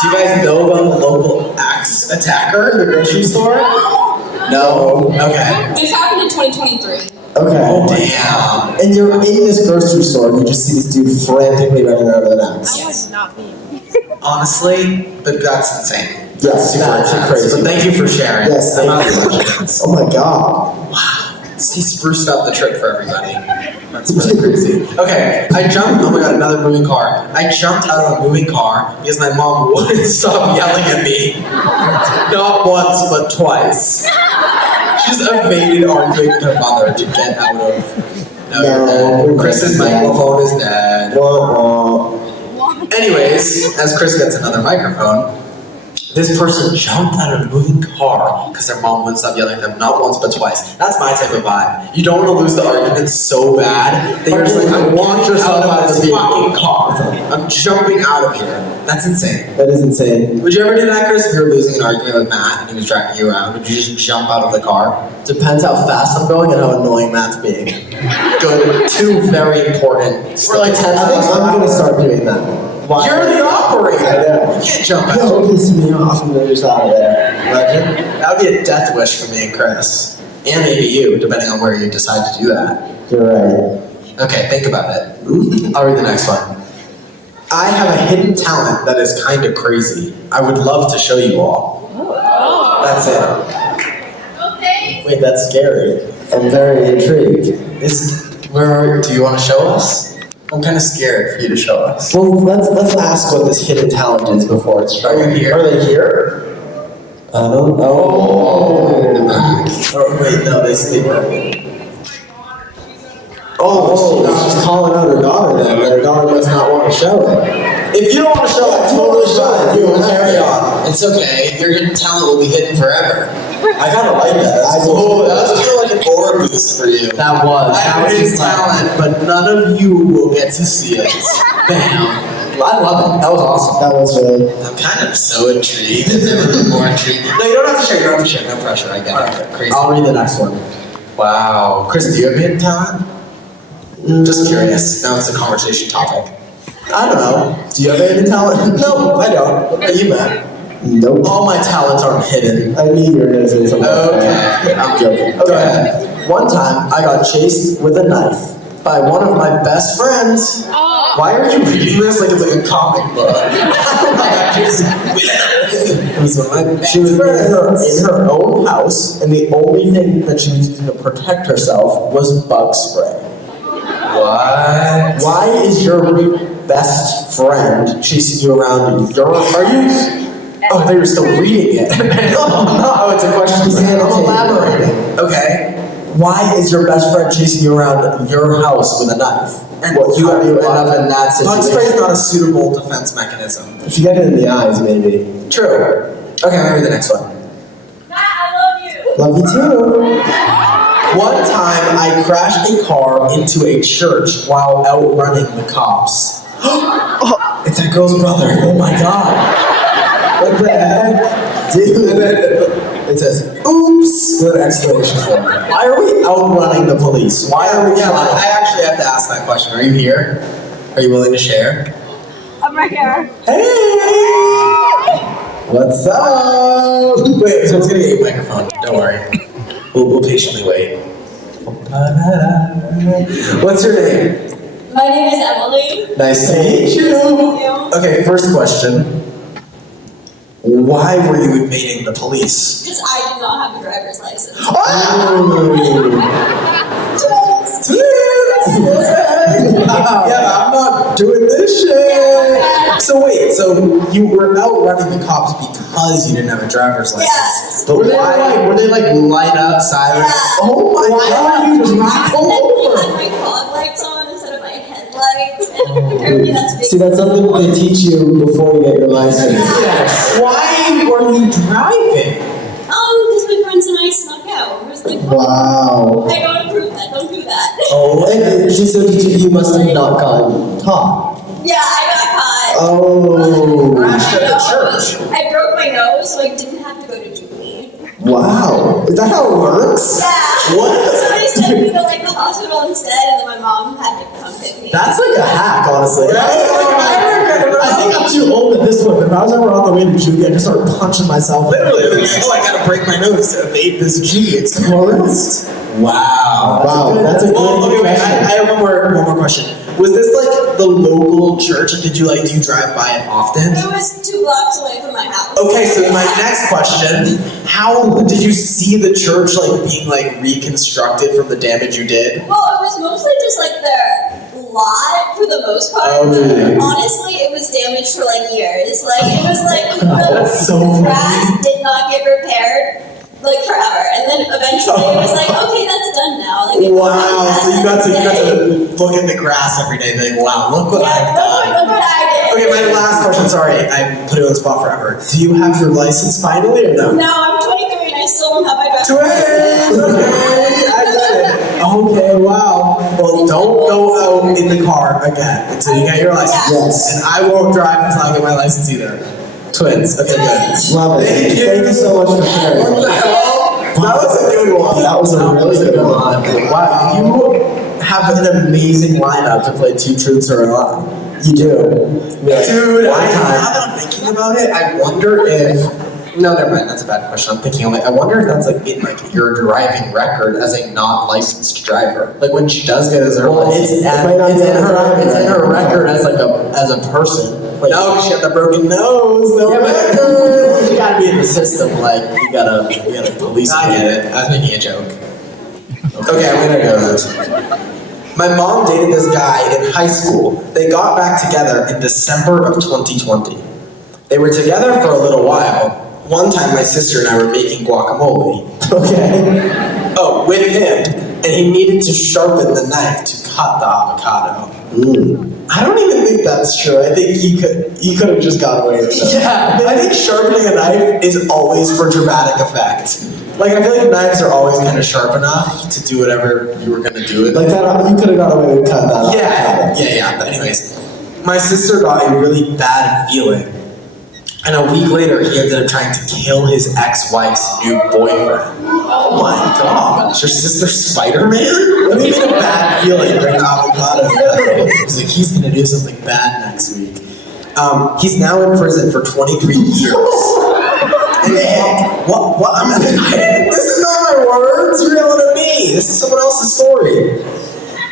Do you guys know about the local axe attacker in the grocery store? No? Okay. This happened in 2023. Okay. Oh, damn. And you're in this grocery store and you just see this dude frantically running around with an axe. Yes. Honestly, that's insane. Yes, that's intense. crazy. But thank you for sharing. Yes, I'm thank not you. emotions. Oh my god. He spruced up the trip for everybody. That's really crazy. Okay, I jumped. Oh my god, another moving car. I jumped out of a moving car because my mom wouldn't stop yelling at me. Not once, but twice. She just evaded arguing with her mother to get out of. No, you're dead. Chris's microphone is dead. Wah, wah. Anyways, as Chris gets another microphone, this person jumped out of a moving car because their mom wouldn't stop yelling at them, not once but twice. That's my type of vibe. You don't want to lose the argument so bad that you're just like, I want yourself out of this fucking car. I'm jumping out of here. That's insane. That is insane. Would you ever do that, Chris, if you were losing an argument with Matt and he was dragging you around? Would you just jump out of the car? Depends how fast I'm going and how annoying Matt's being. Good. Two very important. We're like 10 I think I'm gonna start doing that. Why? You're the operator. I know. You can't jump out. Don't piss me off and then just out of there. Imagine. That would be a death wish for me and Chris. And maybe you, depending on where you decide to do that. You're right. Okay, think about it. I'll read the next one. I have a hidden talent that is kind of crazy. I would love to show you all. That's it. Okay. Wait, that's scary. I'm very intrigued. Do you want to show us? I'm kind of scared for you to show us. Well, let's ask what this hidden talent is before it's shown. Are you here? Are they here? I don't know. Oh, wait, no, they sleep. Oh, she's calling out her daughter then, but her daughter does not want to show it. If you don't want to show it, totally show it. You will carry on. It's okay. Your hidden talent will be hidden forever. I kind of like that. That was kind of like an aura boost for you. That was. I have a hidden talent, but none of you will get to see it. Bam. I love it. That was awesome. That was really. I'm kind of so intrigued. I've never been more intrigued. No, you don't have to share. You don't have to share. No pressure. I get it. Crazy. I'll read the next one. Wow. Chris, do you have hidden talent? Just curious. Now it's a conversation topic. I don't know. Do you have any talent? No, I don't. What about you, Matt? Nope. All my talents aren't hidden. I knew you were gonna say something. Okay. I'm joking. Go ahead. One time, I got chased with a knife by one of my best friends. Why are you reading this like it's like a comic book? She was in her own house, and the only thing that she was using to protect herself was bug spray. What? Why is your best friend chasing you around? Are you? Oh, I thought you were still reading it. Oh, it's a question. I'm elaborating. Okay. Why is your best friend chasing you around your house with a knife? And What you end up in that Bug situation? spray is not a suitable defense mechanism. If you get it in the eyes, maybe. True. Okay, let me read the next one. Matt, I love you. Love you too. One time I crashed a car into a church while outrunning the cops. It's that girl's brother. Oh my god. What the heck? Dude. It says, oops, with an exclamation point. Why are we outrunning the police? Why are we Yeah, trying? I actually have to ask that question. Are you here? Are you willing to share? I'm right here. Hey! What's up? Wait, someone's gonna get you a microphone. Don't worry. We'll patiently wait. What's your name? My name is Emily. Nice to meet you. Okay, first question. Why were you evading the police? Because I do not have a driver's license. Yeah, I'm not doing this shit. So wait, so you were out running the cops because you didn't have a driver's license. Yes. But why? Were they like light up siren? Yeah. Oh my god, you And drive then we over. had my fog lights on instead of my headlights. And apparently that's big. See, that's something they teach you before you get your license. Yes. Why were you driving? Because my friends and I snuck out. It was like, Wow. I don't approve that. Don't do that. Oh, and she said you must have not gotten caught. Yeah, I got caught. Oh. Crashed at the church. I broke my nose, so I didn't have to go to Jubilee. Wow. Is that how it works? Yeah. What? So they sent me to like the hospital instead, and then my mom had to come pick me. That's like a hack, honestly. I I think I'm too old at this point. If I was ever on the way to juvie, I'd just start punching myself. Literally, like, oh, I gotta break my nose to evade this G. It's Closed. wow. Wow, that's a good Well, okay, wait, question. I have one more question. Was this like the local church? Do you drive by it often? It was 2 blocks away from my house. Okay, so my next question: how did you see the church like being like reconstructed from the damage you did? Well, it was mostly just like the lot for the most part. Oh, but really? honestly, it was damaged for like years. Like it was like That's so the grass did not get repaired like forever, and then eventually it was like, okay, that's done now. Like, it Wow! wasn't So you got bad to look at the grass every day, and be like, wow, look what I've Yeah, done. look what I did. Okay, my last question. Sorry, I put you on the spot forever. Do you have your license finally or no? No, I'm 23 and I still don't have my driver's Twins! Okay, I get it. Okay, wow. Well, don't go out in the car again until you get your license. Yes. And I won't drive until I get my license either. Twins. Okay, good. Love it. Thank you. Thank you so much for sharing. What the hell? That was a good one. That was a really good one. Wow, you have an amazing lineup to play Two Truths or a Lie. You do. Dude, now that I'm thinking about it, I wonder if. No, never mind. That's a bad question. I'm thinking, I wonder if that's like in like your driving record as a non-licensed driver. Like when she does get her license, it's in her record as like as a person. Like, no, because she had the broken nose. No record. You gotta be in the system. Like you gotta police. I get it. I was making a joke. Okay, I'm gonna go to this. My mom dated this guy in high school. They got back together in December of 2020. They were together for a little while. One time my sister and I were making guacamole. Okay. Oh, with him. And he needed to sharpen the knife to cut the avocado. I don't even think that's true. I think he could have just got away with it. Yeah. I think sharpening a knife is always for dramatic effect. Like, I feel like knives are always kind of sharp enough to do whatever you were gonna do with it. Like that, you could have got away with cutting that off. Yeah. But anyways, my sister got a really bad feeling. And a week later, he ended up trying to kill his ex-wife's new boyfriend. Oh my god. Is your sister Spider-Man? What do you mean a bad feeling right now? He's like, he's gonna do something bad next week. He's now in prison for 23 years. And what? This is not my words. You're yelling at me. This is someone else's story.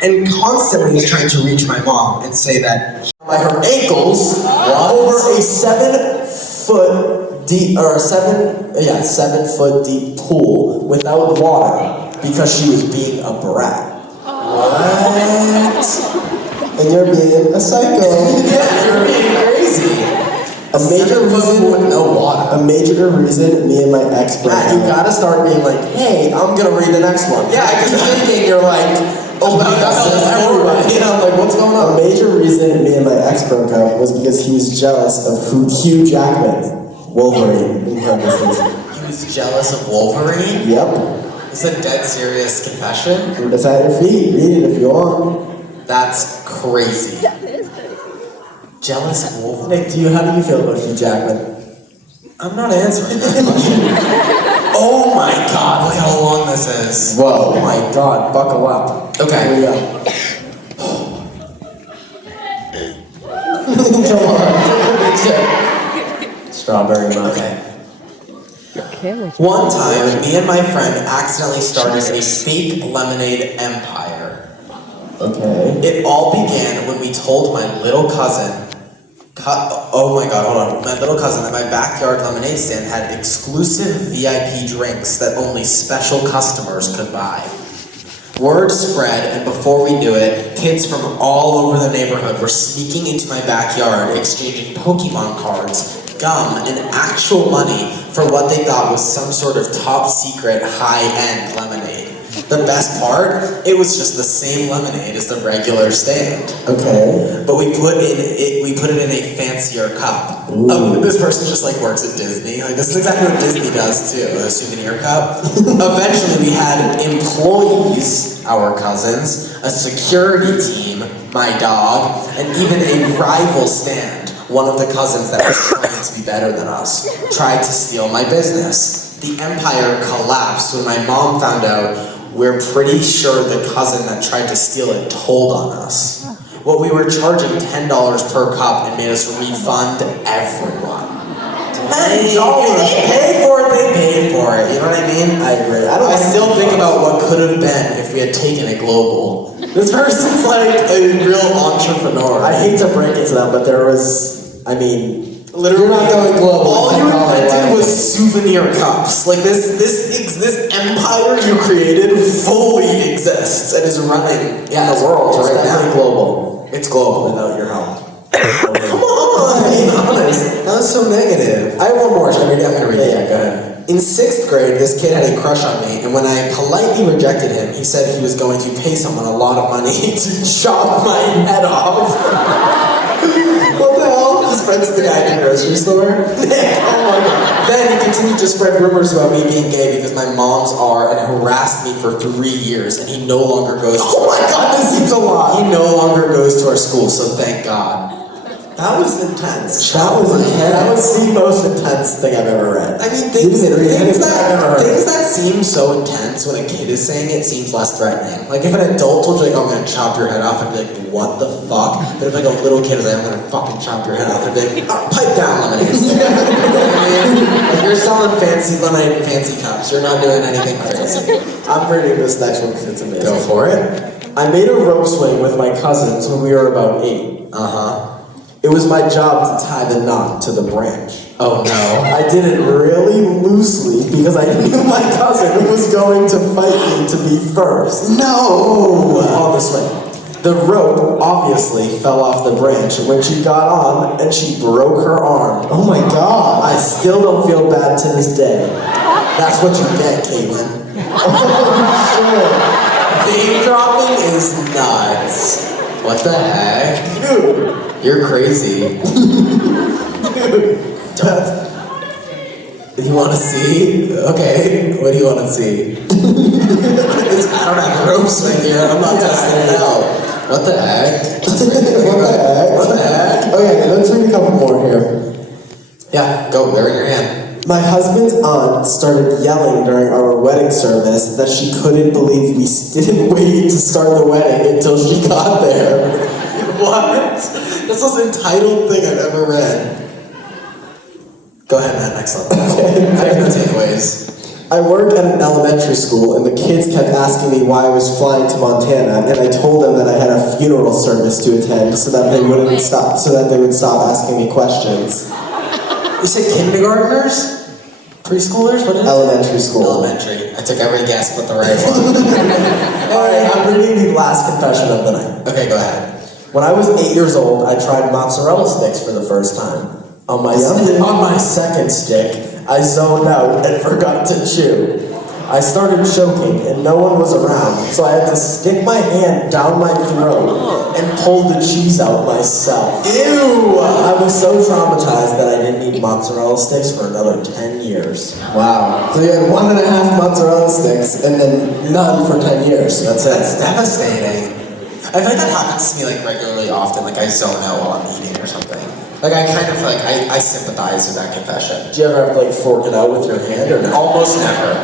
And constantly he's trying to reach my mom and say that by her ankles over a 7 foot deep, or 7 foot deep pool without water because she was being a brat. What? And you're being a psycho. Yeah, you're being crazy. A major reason with no water. A major reason me and my ex broke up. You gotta start being like, hey, I'm gonna read the next one. Yeah, because thinking you're like, oh, but that's everybody. You know, like, what's going on? A major reason me and my ex broke up was because he was jealous of Hugh Jackman, Wolverine, in parentheses. He was jealous of Wolverine? Yep. It's a dead serious confession. It's at your feet. Read it if you want. That's crazy. Jealous of Wolverine? Nick, how do you feel about Hugh Jackman? I'm not answering that question. Oh my god, look how long this is. Whoa. Oh my god, buckle up. Okay. Here we go. Come on. Strawberry monkey. One time, me and my friend accidentally started a fake lemonade empire. Okay. It all began when we told my little cousin, oh my god, hold on. My little cousin that my backyard lemonade stand had exclusive VIP drinks that only special customers could buy. Word spread, and before we knew it, kids from all over the neighborhood were sneaking into my backyard, exchanging Pokemon cards, gum, and actual money for what they thought was some sort of top secret high-end lemonade. The best part, it was just the same lemonade as the regular stand. Okay. But we put it in a fancier cup. This person just like works at Disney. Like, this is exactly what Disney does too, a souvenir cup. Eventually we had employees, our cousins, a security team, my dog, and even a rival stand. One of the cousins that was trying to be better than us tried to steal my business. The empire collapsed when my mom found out. We're pretty sure the cousin that tried to steal it told on us. What we were charging $10 per cup and made us refund everyone. $10! They paid for it, they paid for it. You know what I mean? I agree. I still think about what could have been if we had taken it global. This person's like a real entrepreneur. I hate to break it to them, but there was, literally you're not going global. All you invented invented was souvenir cups. Like this empire you created fully exists and is running in the world right now. Global. It's global. Without your help. Come on, be honest. That was so negative. I have one more. I'm gonna read it. Yeah, go ahead. In 6th grade, this kid had a crush on me, and when I politely rejected him, he said he was going to pay someone a lot of money to chop my head off. What the hell? His friend's the guy at the grocery store? Oh my god. Then he continued to spread rumors about me being gay because my mom's are and harassed me for 3 years, and he no longer goes to Oh my god, this seems a lot. He no longer goes to our school, so thank God. That was intense. That was the most intense thing I've ever read. I mean, things that seem so intense when a kid is saying it seems less threatening. Like if an adult told you like, oh, I'm gonna chop your head off, I'd be like, what the fuck? But if like a little kid is like, I'm gonna fucking chop your head off, I'd be like, oh, pipe down, lemonade. You know what I mean? Like, you're selling fancy lemonade and fancy cups. You're not doing anything crazy. I'm reading this next one because it's amazing. Go for it. I made a rope swing with my cousins when we were about 8. Uh-huh. It was my job to tie the knot to the branch. Oh no. I did it really loosely because I knew my cousin was going to fight me to be first. No! On the swing. The rope obviously fell off the branch when she got on and she broke her arm. Oh my god. I still don't feel bad to this day. That's what you get, Caitlin. Name dropping is nuts. What the heck? Dude. You're crazy. You want to see? Okay, what do you want to see? I don't have a rope swing here. I'm not testing it out. What the heck? What the heck? What the heck? Okay, let's read a couple more here. Yeah, go, they're in your hand. My husband's aunt started yelling during our wedding service that she couldn't believe we didn't wait to start the wedding until she got there. What? That's the most entitled thing I've ever read. Go ahead, Matt, next one. Okay. I have no takeaways. I work at an elementary school, and the kids kept asking me why I was flying to Montana, and I told them that I had a funeral service to attend, so that they would stop asking me questions. You said kindergartners? Preschoolers? What is it? Elementary school. Elementary. I took every guess but the right one. Alright, I'm reading the last confession of the night. Okay, go ahead. When I was 8 years old, I tried mozzarella sticks for the first time. On my second stick, I zoned out and forgot to chew. I started choking and no one was around, so I had to stick my hand down my throat and pull the cheese out myself. Ew! I was so traumatized that I didn't eat mozzarella sticks for another 10 years. Wow. So you had 1.5 mozzarella sticks and then none for 10 years. That's it. That's devastating. I feel like that happens to me like regularly often, like I zone out while I'm eating or something. Like I kind of like, I sympathize with that confession. Do you ever have to like fork it out with your hand or no? Almost never.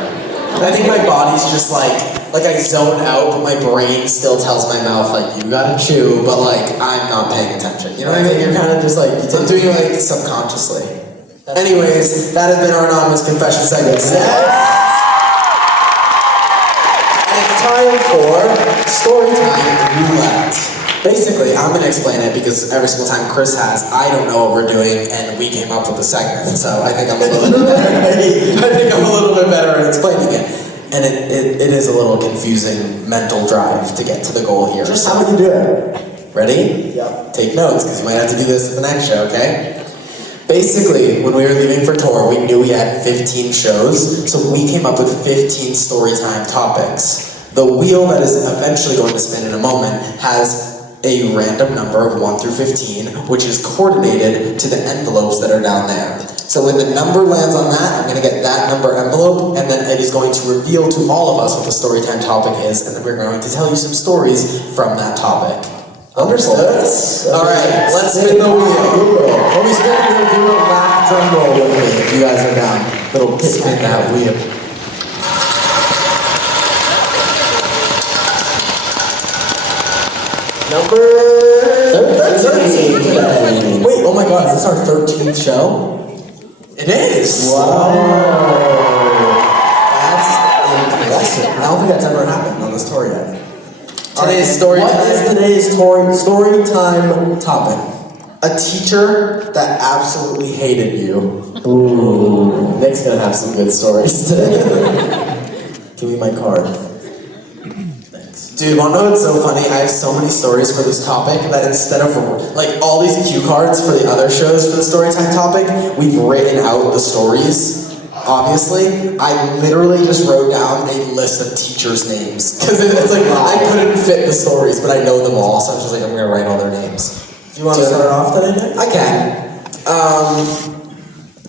I think my body's just like I zone out, but my brain still tells my mouth like, you gotta chew, but like, I'm not paying attention. You know what I mean? You're kind of just like, I'm doing it like subconsciously. Anyways, that has been our anonymous confession segment today. And it's time for Storytime Roulette. Basically, I'm going to explain it because every single time Chris has, I don't know what we're doing, and we came up with a segment, so I think I'm a little bit better. I think I'm a little bit better at explaining it. And it is a little confusing mental drive to get to the goal here. Just how would you do it? Ready? Yeah. Take notes, because you might have to do this at the next show, okay? Basically, when we were leaving for tour, we knew we had 15 shows, so we came up with 15 storytime topics. The wheel that is eventually going to spin in a moment has a random number of 1 through 15, which is coordinated to the envelopes that are down there. So when the number lands on that, I'm going to get that number envelope, and then it is going to reveal to all of us what the storytime topic is, and then we're going to tell you some stories from that topic. Understood? Alright, let's spin the wheel. When we spin the wheel, do a laugh drum roll with me if you guys are down. Little spin that wheel. Number 13. Wait, oh my god, is this our 13th show? It is! Wow. That's impressive. I don't think that's ever happened on this tour yet. Today's story time. What is today's story time topic? A teacher that absolutely hated you. Ooh, Nick's gonna have some good stories today. Give me my card. Dude, wanna know what's so funny? I have so many stories for this topic that instead of, like, all these cue cards for the other shows for the storytime topic, we've written out the stories, obviously. I literally just wrote down a list of teachers' names. Because it's like, I couldn't fit the stories, but I know them all, so I was just like, I'm gonna write all their names. Do you want to start off today, Nick? I can.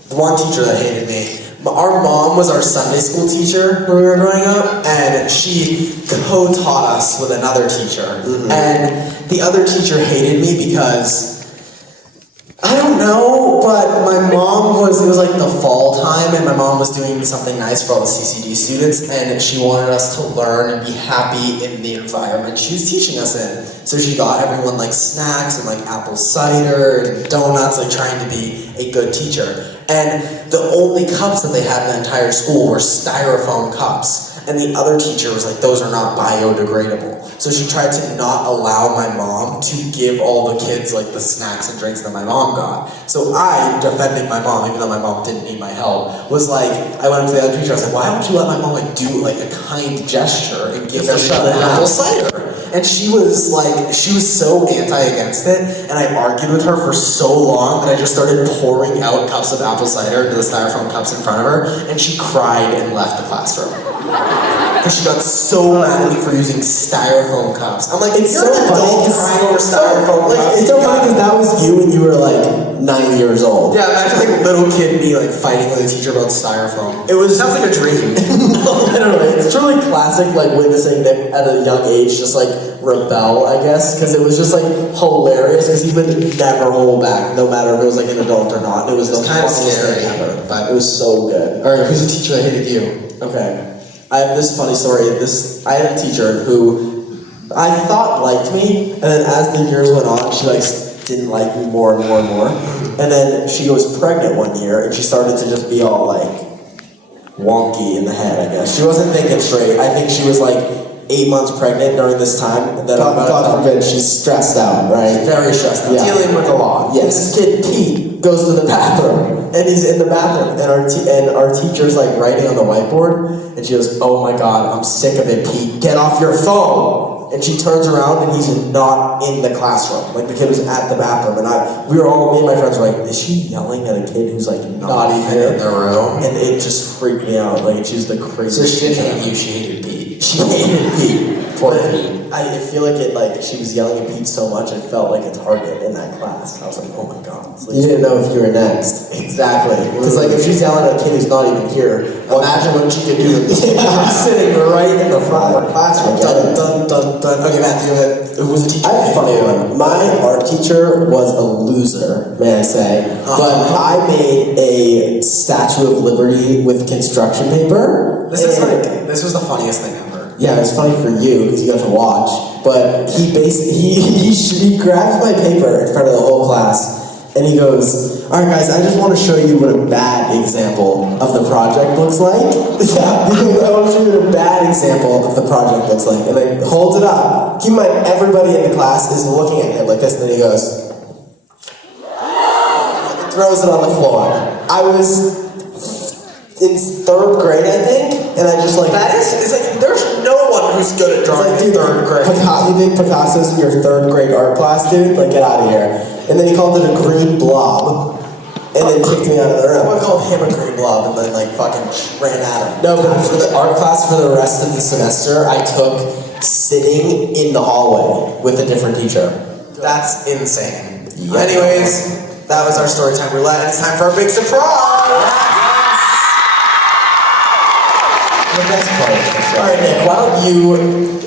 The one teacher that hated me. Our mom was our Sunday school teacher when we were growing up, and she co-taught us with another teacher. Mm-hmm. And the other teacher hated me because, I don't know, but my mom it was like the fall time, and my mom was doing something nice for all the CCD students, and she wanted us to learn and be happy in the environment she was teaching us in. So she got everyone like snacks and like apple cider and donuts, like trying to be a good teacher. And the only cups that they had in the entire school were styrofoam cups. And the other teacher was like, those are not biodegradable. So she tried to not allow my mom to give all the kids like the snacks and drinks that my mom got. So I, defending my mom, even though my mom didn't need my help, was like, I went up to the other teacher, I was like, why don't you let my mom like do like a kind gesture and give them an apple cider? And she was so anti-against it, and I argued with her for so long that I just started pouring out cups of apple cider into the styrofoam cups in front of her, and she cried and left the classroom. because she got so mad at me for using styrofoam cups. I'm like, It's you're so an funny adult 'cause- crying over styrofoam Like, cups. it's so funny because that was you when you were like 9 years old. Yeah, imagine like little kid me like fighting with a teacher about styrofoam. It sounds like a dream. Literally, it's truly classic, like witnessing Nick at a young age just like rebel, I guess, because it was just like hilarious because he would never hold back, no matter if it was like an adult or not. It was the kind of funniest scary, thing ever, but it was so good. all right, who's the teacher that hated you? Okay, I have this funny story. I had a teacher who I thought liked me, and then as the years went on, she like didn't like me more and more and more. And then she was pregnant one year, and she started to just be all like wonky in the head, I guess. She wasn't thinking straight. I think she was like 8 months pregnant during this time. And then God forbid, she's stressed out, right? Very stressed out. Dealing with a lot. Yes, this kid Pete goes to the bathroom, and he's in the bathroom, and our teacher's like writing on the whiteboard, and she goes, "Oh my God, I'm sick of it, Pete. Get off your phone." And she turns around, and he's not in the classroom. Like the kid was at the bathroom, and me and my friends were like, "Is she yelling at a kid who's like not even in the room?" And it just freaked me out. Like she's the craziest. So she didn't hate you, she hated Pete. She hated Pete. Poor Pete. I feel like she was yelling at Pete so much, it felt like a target in that class. I was like, oh my God. Like, you didn't know if you were next. Exactly. Because like if she's yelling at a kid who's not even here, imagine what she could do to me. Sitting right in the front of her classroom. Dun, dun, dun, dun. Okay, Matthew, who was the teacher? I have a funny one. My art teacher was a loser, may I say. But I made a Statue of Liberty with construction paper. This was the funniest thing ever. Yeah, it was funny for you because you got to watch. But he grabs my paper in front of the whole class and he goes, "All right, guys, I just want to show you what a bad example of the project looks like." Yeah, I want to show you what a bad example of the project looks like. And then holds it up. Keep in mind, everybody in the class is looking at him like this, and then he goes, throws it on the floor. I was in 3rd grade, I think, and I just like It's like there's no one who's good at drawing in 3rd grade. You think Picasso's in your 3rd grade art class, dude? Like, get out of here. And then he called it a green blob, and then kicked me out of the room. I called him a green blob and then like fucking ran at him. No, but for the art class for the rest of the semester, I took sitting in the hallway with a different teacher. That's insane. Yeah. Anyways, that was our storytime roulette, and it's time for our big surprise. The best part. Alright, Nick, why don't you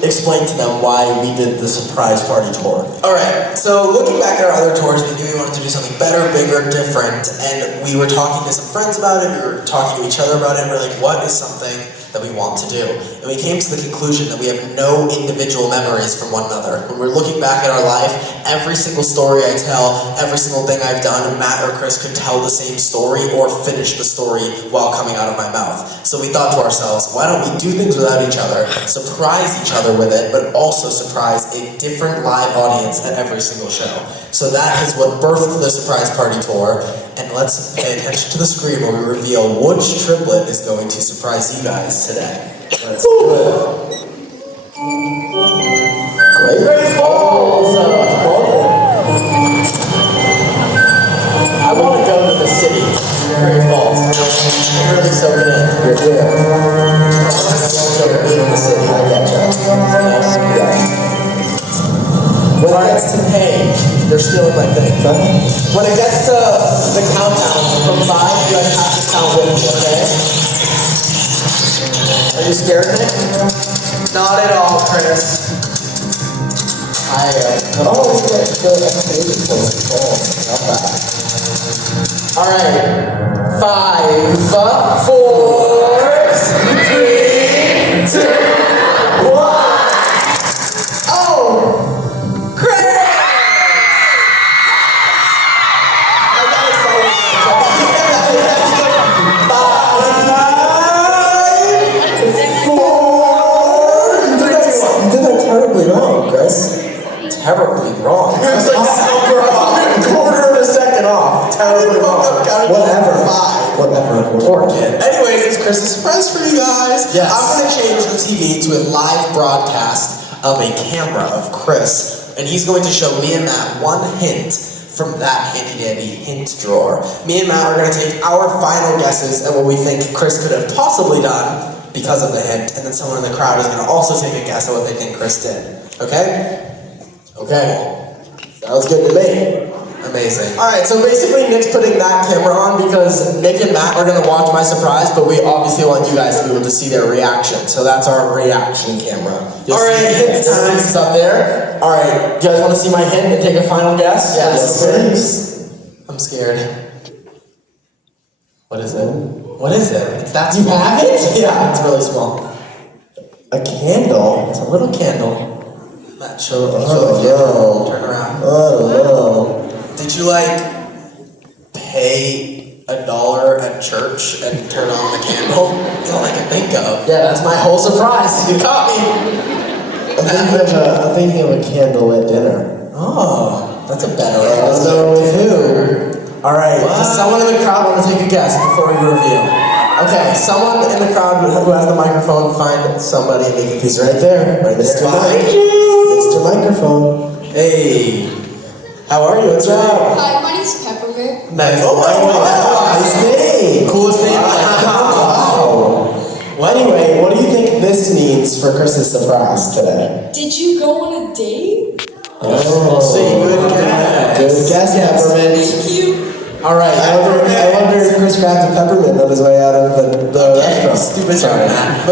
explain to them why we did the surprise party tour? Alright, so looking back at our other tours, we knew we wanted to do something better, bigger, different, and we were talking to some friends about it, we were talking to each other about it, and we were like, what is something that we want to do? And we came to the conclusion that we have no individual memories from one another. When we're looking back at our life, every single story I tell, every single thing I've done, Matt or Chris could tell the same story or finish the story while coming out of my mouth. So we thought to ourselves, why don't we do things without each other, surprise each other with it, but also surprise a different live audience at every single show. So that is what birthed the surprise party tour, and let's pay attention to the screen where we reveal which triplet is going to surprise you guys today. Let's do it. Great Falls! I want to go to the city, Great Falls. Really soak it in. You're here. I want to be in the city. I get you. When it gets to pain, they're stealing my thing. When it gets to the countdown from 5, you guys have to count with me, okay? Are you scared, Nick? Not at all, Chris. I am. Oh, alright. 5, 4, 3, 2, 1. Oh! Terribly wrong. It was like a quarter of a second off. Terribly wrong. Whatever. Poor kid. Anyways, it's Chris's surprise for you guys. Yes. I'm going to change the TV to a live broadcast of a camera of Chris, and he's going to show me and Matt one hint from that handy-dandy hint drawer. Me and Matt are going to take our final guesses at what we think Chris could have possibly done, because of the hint, and then someone in the crowd is going to also take a guess at what they think Chris did. Okay? Okay. Sounds good to me. Amazing. Alright, so basically Nick's putting that camera on because Nick and Matt are going to watch my surprise, but we obviously want you guys to be able to see their reaction. So that's our reaction camera. Alright, hint time is up there. Alright, do you guys want to see my hint and take a final guess? Yes, please. I'm scared. What is it? What is it? It's that small. You have it? Yeah, it's really small. A candle? It's a little candle. Matt, show the candle. Turn around. Oh no. Did you pay $1 at church and turn on the candle? That's all I can think of. Yeah, that's my whole surprise. You caught me. I'm thinking of a candle at dinner. Oh, that's a better I don't know with who. Alright, does someone in the crowd want to take a guess before we reveal? Okay, someone in the crowd who has the microphone, find somebody and make a He's right there. Right Mr. there. Mike. Mr. Microphone. Hey, how are you? What's up? Hi, my name's Peppermint. Nice. Oh my god! Nice name. Coolest name. Wow. Well, anyway, what do you think this means for Chris's surprise today? Did you go on a date? Oh, Good guess. Good guess, Peppermint. Thank you. All right, I wonder if Chris grabbed a peppermint on his way out of the restaurant. Stupid. Sorry.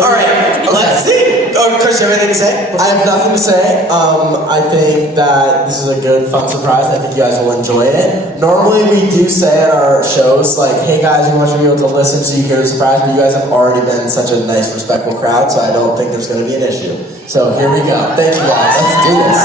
All right, let's see. Oh, Chris, you have anything to say? I have nothing to say. I think that this is a good, fun surprise. I think you guys will enjoy it. Normally, we do say at our shows, like, hey guys, we want you to be able to listen so you hear the surprise, but you guys have already been such a nice, respectful crowd, so I don't think there's going to be an issue. So here we go. Thank you guys. Let's do this.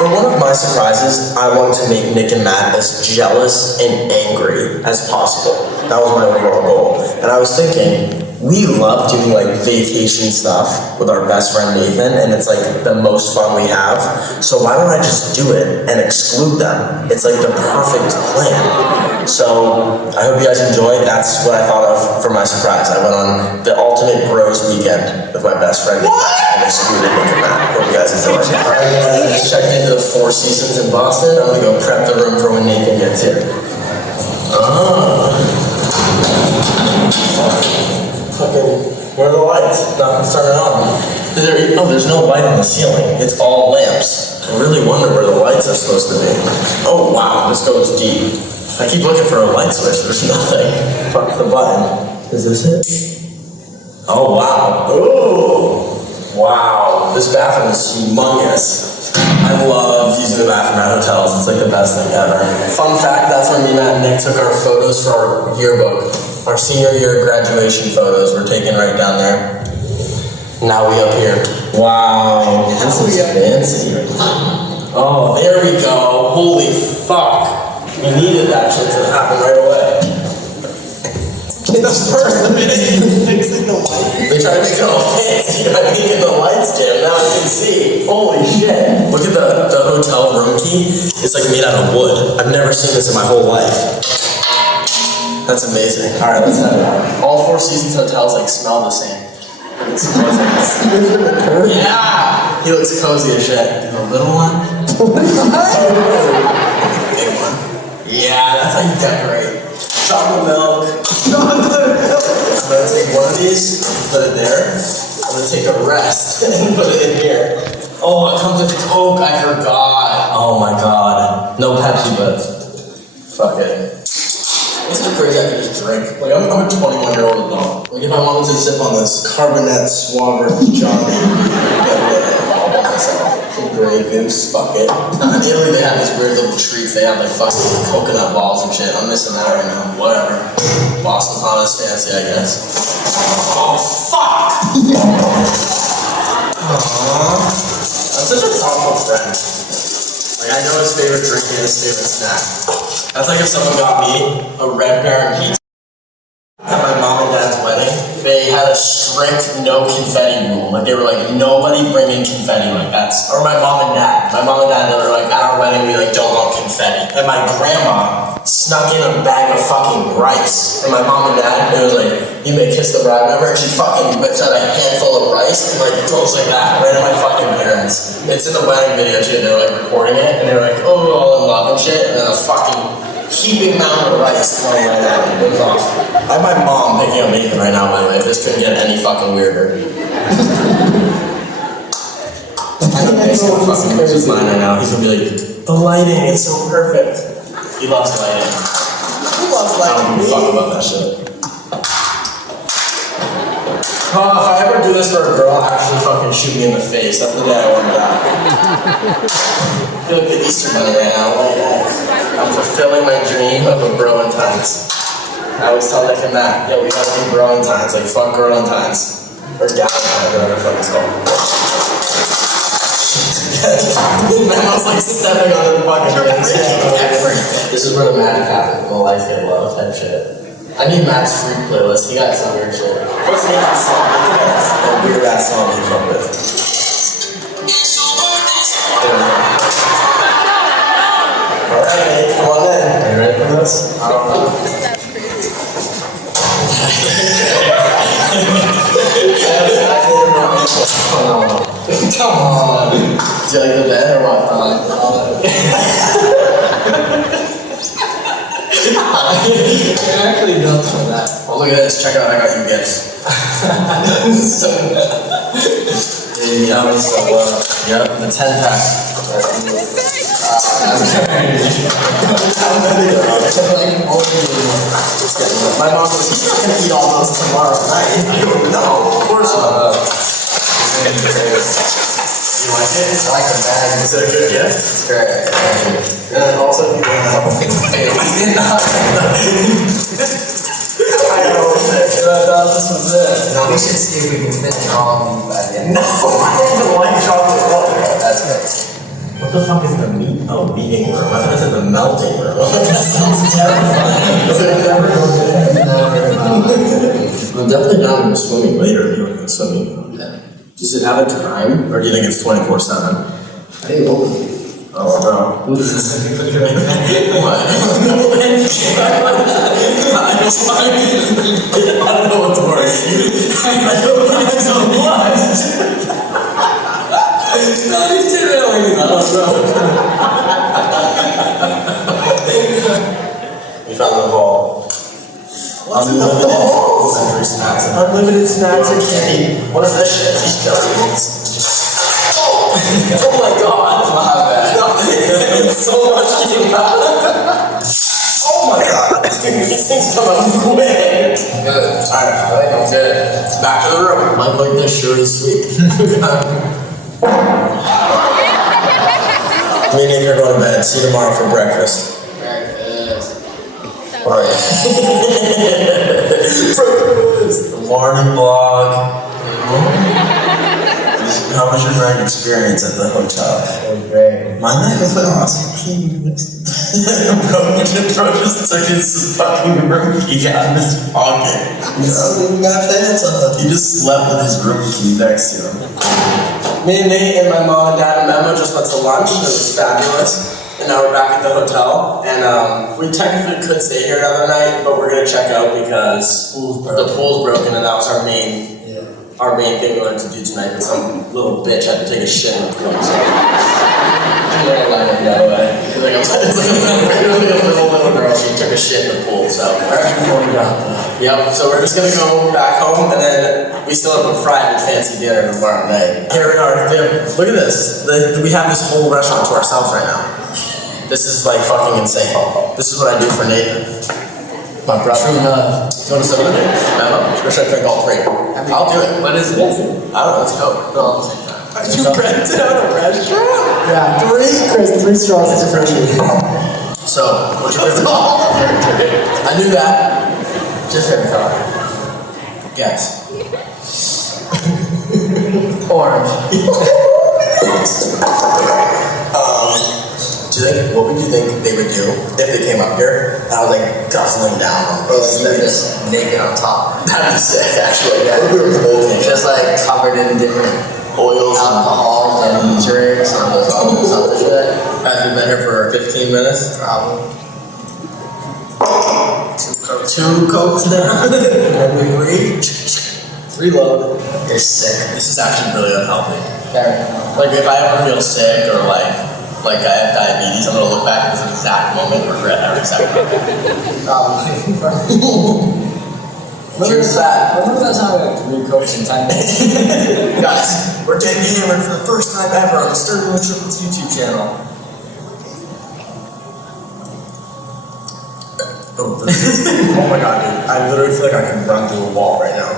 For one of my surprises, I wanted to make Nick and Matt as jealous and angry as possible. That was my overall goal. And I was thinking, we love doing vacation stuff with our best friend Nathan, and it's the most fun we have. So why don't I just do it and exclude them? It's the perfect plan. So I hope you guys enjoy. That's what I thought of for my surprise. I went on the ultimate bros weekend with my best friend Nathan and excluded Nick and Matt. Hope you guys enjoy. Alright, I just checked into the Four Seasons in Boston. I'm gonna go prep the room for when Nathan gets here. Fucking, where are the lights? Nothing's turning on. There's no light on the ceiling. It's all lamps. I really wonder where the lights are supposed to be. Oh wow, this goes deep. I keep looking for a light switch, there's nothing. Fuck the button. Is this it? Oh wow. Ooh. Wow. This bathroom is humongous. I love using the bathroom at hotels. It's the best thing ever. Fun fact, that's when me, Matt, and Nick took our photos for our yearbook. Our senior year graduation photos were taken right down there. Now we up here. Wow, this is fancy. Oh, there we go. Holy fuck. We needed that shit to happen right away. In the first minute, fixing the lights. They try to make it all fancy by making the lights dim. Now I can see. Holy shit. Look at the hotel room key. It's made out of wood. I've never seen this in my whole life. That's amazing. All right, let's head out. All Four Seasons hotels smell the same. It smells yeah. He looks cozy as shit. The little one. Big one. Yeah, that's how you decorate. Chocolate milk. I'm gonna take one of these, put it there. I'm gonna take the rest and put it in here. Oh, it comes with Coke. I forgot. Oh my god. No Pepsi, but fuck it. It's so crazy I can just drink. I'm a 21-year-old adult. If I wanted to sip on this Carbonette Suave Johnny, all by myself. Some Grey Goose, fuck it. In Italy they have these weird little treats. They have fucking coconut balls and shit. I'm missing that right now. Whatever. Boston's not as fancy, I guess. Oh, fuck! Aww. I'm such a thoughtful friend. I know his favorite drink and his favorite snack. That's if someone got me a Red Baron pizza at my mom and dad's wedding. They had a strict no confetti rule. They were nobody bringing confetti. Or my mom and dad. My mom and dad, they were at our wedding, we don't want confetti. And my grandma snuck in a bag of fucking rice. And my mom and dad, it was you may kiss the bride, whatever. And she fucking whips out a handful of rice and goes like that right at my fucking parents. It's in the wedding video too. They were recording it and they were oh, all in love and shit. And then a fucking heaping mountain of rice thrown right at me. It was awesome. I have my mom picking up Nathan right now, by the way. This couldn't get any fucking weirder. He's gonna fucking lose his mind right now. He's gonna be like, the lighting, it's so perfect. He loves lighting. He loves lighting. I don't give a fuck about that shit. Oh, if I ever do this for a girl, actually fucking shoot me in the face. That's the day I want that. I feel like the Easter Bunny right now. Like that. I'm fulfilling my dream of a bro in times. I always tell Nick and Matt, yo, we gotta do bro in times. Like, fuck girl in times. Or gal in times, whatever the fuck it's called. Mama's like stepping on the fucking This is where the magic happens. My life get low type shit. I need Matt's free playlist. He got some weird shit. What's the name of that song? I think that's a weird ass song he fucked with. Alright, Nate, come on in. Are you ready for this? I don't know. Come on. Do you like the bed or what? You're actually built for that. Oh, look at this. Check out, I got you gifts. So, yeah, yep, the 10-pack. My mom was gonna eat all those tomorrow night. No, of course not. You like it? I like the bag. Is it a good gift? It's great. And also, if you want to help me, I did not. I know. I thought this was it. No, we should see if we can finish all of these by the end. No, I don't like chocolate water. That's good. What the fuck is the meat? Oh, meeting room. I thought it said the melting room. That sounds terrifying. I'm definitely down to swimming later if you want to go swimming. Yeah. Does it have a time, or do you think it's 24/7? I think we'll Oh no. What? I don't know what to worry. I don't like so much. No, he's too early. I don't know. We found the vault. What's in the vault? Unlimited snacks and candy. What is this shit? These jellies. Oh my god. It's so much you got. Oh my god. These things come out quick. Good. Alright, I think I'm good. Back to the room. Might like this short and sweet. Me and Nick are going to bed. See you tomorrow for breakfast. Alright. Breakfast! The morning vlog. How was your night experience at the hotel? It was great. My night was awesome. Bro just took his fucking room key out of his pocket. He hasn't got pants on. He just slept with his room key next to him. Me and Nate and my mom and dad and Memo just went to lunch. It was fabulous. And now we're back at the hotel. And we technically could stay here another night, but we're gonna check out because the pool's broken and that was our main thing we wanted to do tonight, but some little bitch had to take a shit in the pool, so. I'm not gonna lie to you, by the way. It's like a little girl, she took a shit in the pool, so. Yep, so we're just gonna go back home, and then we still have a private fancy dinner tomorrow night. Here we are, look at this. We have this whole restaurant to ourselves right now. This is like fucking insane. This is what I do for Nathan. My brother. Do you want to sit with me? Or should I drink all three? I'll do it. What is it? I don't know, let's go. No, at the same time. You rented out a restaurant? Yeah, three straws is refreshing. So, what's your favorite? I knew that. Just favorite color. Guess. Orange. What would you think they would do if they came up here and I was like guzzling down on those You're things? just naked on top. That'd be sick, actually. Yeah, we were both naked. Just like covered in different Oils and alcohols and drinks and those other shit. Have you been here for 15 minutes? Probably. Two cokes down. Reload. You're sick. This is actually really unhealthy. Very. Like if I ever feel sick or like like I have diabetes, I'm gonna look back at this exact moment and regret every second of it. Here's that. Remember that time I got 3 coats in 10 minutes? Guys, we're getting hammered for the first time ever on the Sturniolo Triplets YouTube channel. Oh my god, dude. I literally feel like I can run through a wall right now.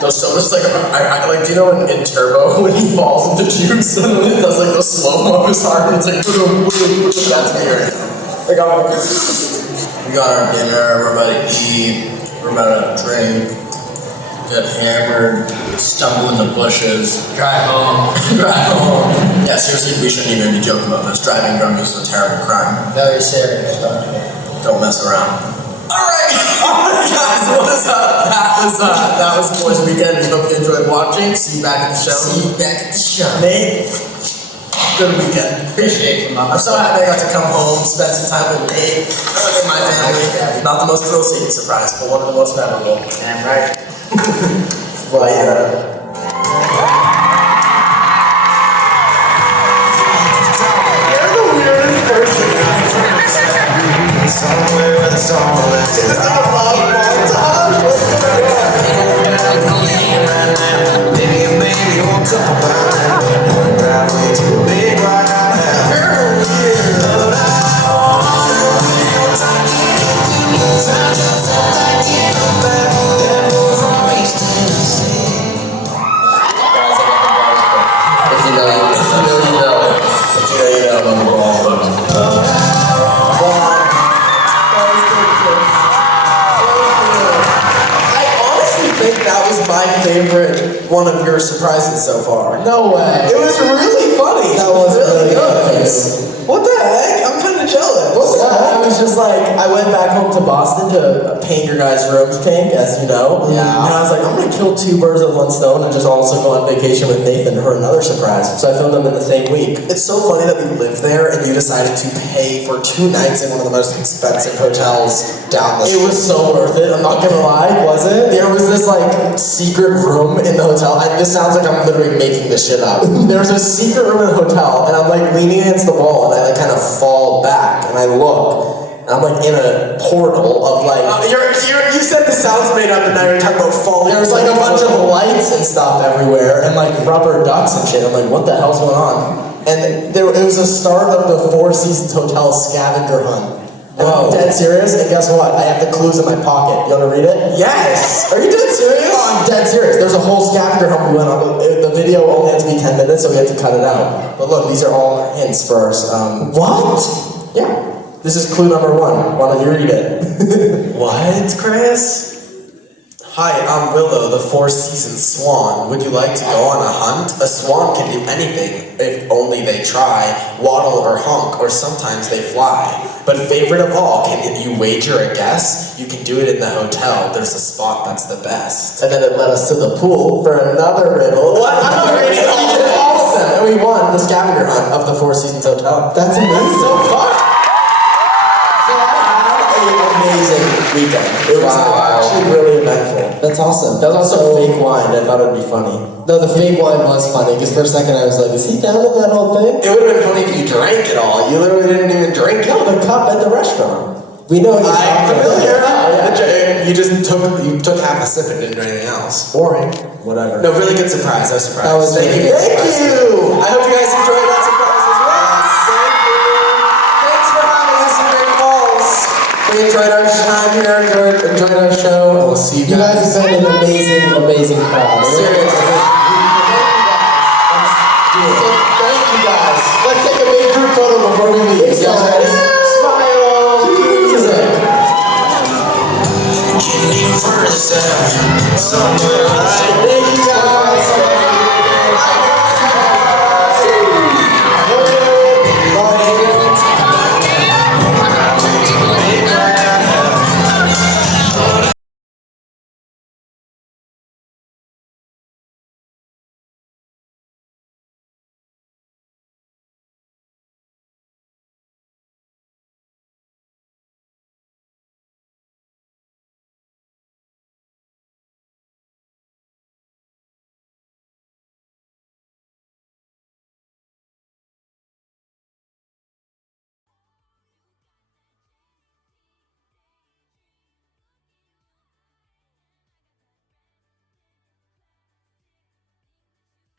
Those sodas, like, I like, do you know in Turbo when he falls with the juice and when it does like the slow-mo of his heart, it's like, boom, boom, boom, that's me right now. We got our dinner, we're about to eat, we're about to drink, get hammered, stumble in the bushes, drive home, drive home. Yeah, seriously, we shouldn't even be joking about this. Driving drunk is a terrible crime. Very serious. Don't mess around. Alright, guys, what is up? That was Boys Weekend. We hope you enjoyed watching. See you back at the show. See you back at the show. Nate, good weekend. Appreciate it. I'm so happy I got to come home, spend some time with Nate and my family. Not the most thrill-seeking surprise, but one of the most memorable. Damn right. Well, You're the weirdest person. Somewhere where the storm left Is this like a love montage? What's going on? Maybe a baby woke up about it. On the driveway to a big rock I have. But I wanna your time just so I get back. That move from east to Tennessee. guys, I got the bars quick. If you know, you know. If you know, you know, I'm the ball. I honestly think that was my favorite one of your surprises so far. No way. It was really funny. That was really good. good. What the heck? I'm kind of jealous. Yeah, I was just like, I went back home to Boston to paint your guys' rooms pink, as you know. Yeah. And I was like, I'm gonna kill 2 birds with 1 stone and just also go on vacation with Nathan for another surprise. So I filmed them in the same week. It's so funny that we lived there and you decided to pay for 2 nights in one of the most expensive hotels down the It street. was so worth it. I'm not gonna lie, was it? There was this like secret room in the hotel. This sounds like I'm literally making this shit up. There was a secret room in the hotel, and I'm like leaning against the wall, and I like kind of fall back, and I look, and I'm like in a portal of like. You said the sounds made up, and now you're talking about falling. There was like a bunch of lights and stuff everywhere, and like rubber ducks and shit. I'm like, what the hell's going on? And it was the start of the Four Seasons Hotel scavenger hunt. And I'm dead serious, and guess what? I have the clues in my pocket. You wanna read it? Yes! Are you dead serious? Oh, I'm dead serious. There's a whole scavenger hunt we went on. The video only had to be 10 minutes, so we had to cut it out. But look, these are all hints for us. What? Yeah. This is clue number 1. Why don't you read it? What, Chris? Hi, I'm Willow, the Four Seasons Swan. Would you like to go on a hunt? A swan can do anything, if only they try. Waddle or honk, or sometimes they fly. But favorite of all, can you wager a guess? You can do it in the hotel. There's a spot that's the best. And then it led us to the pool for another riddle. What? I'm not reading it. We did all of them, and we won the scavenger hunt of the Four Seasons Hotel. That's amazing. That's so fun. So I had an amazing weekend. It was actually really eventful. That's awesome. That was also fake wine. I thought it'd be funny. No, the fake wine was funny, because for a second I was like, is he down in that whole thing? It would have been funny if you drank it all. You literally didn't even drink it. No, the cup at the restaurant. We know you're I'm talking familiar. about. You just took half a sip and didn't do anything else. Boring. Whatever. No, really good surprise. I was surprised. That was Thank really you. good Thank surprise. you. I hope you guys enjoyed that surprise as well. Thank you. Thanks for having us in Great Falls. We enjoyed our time here. Enjoyed our show. And we'll see you You guys guys. have been an amazing, amazing crowd. Seriously. So thank you guys. Let's take a big group photo before we leave. You guys ready? Smile. Music. Getting even further south. Somewhere Thank you guys.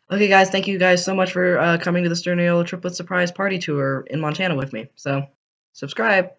Okay, guys, thank you guys so much for coming to the Sturniolo Triplets surprise party tour in Montana with me. So, subscribe.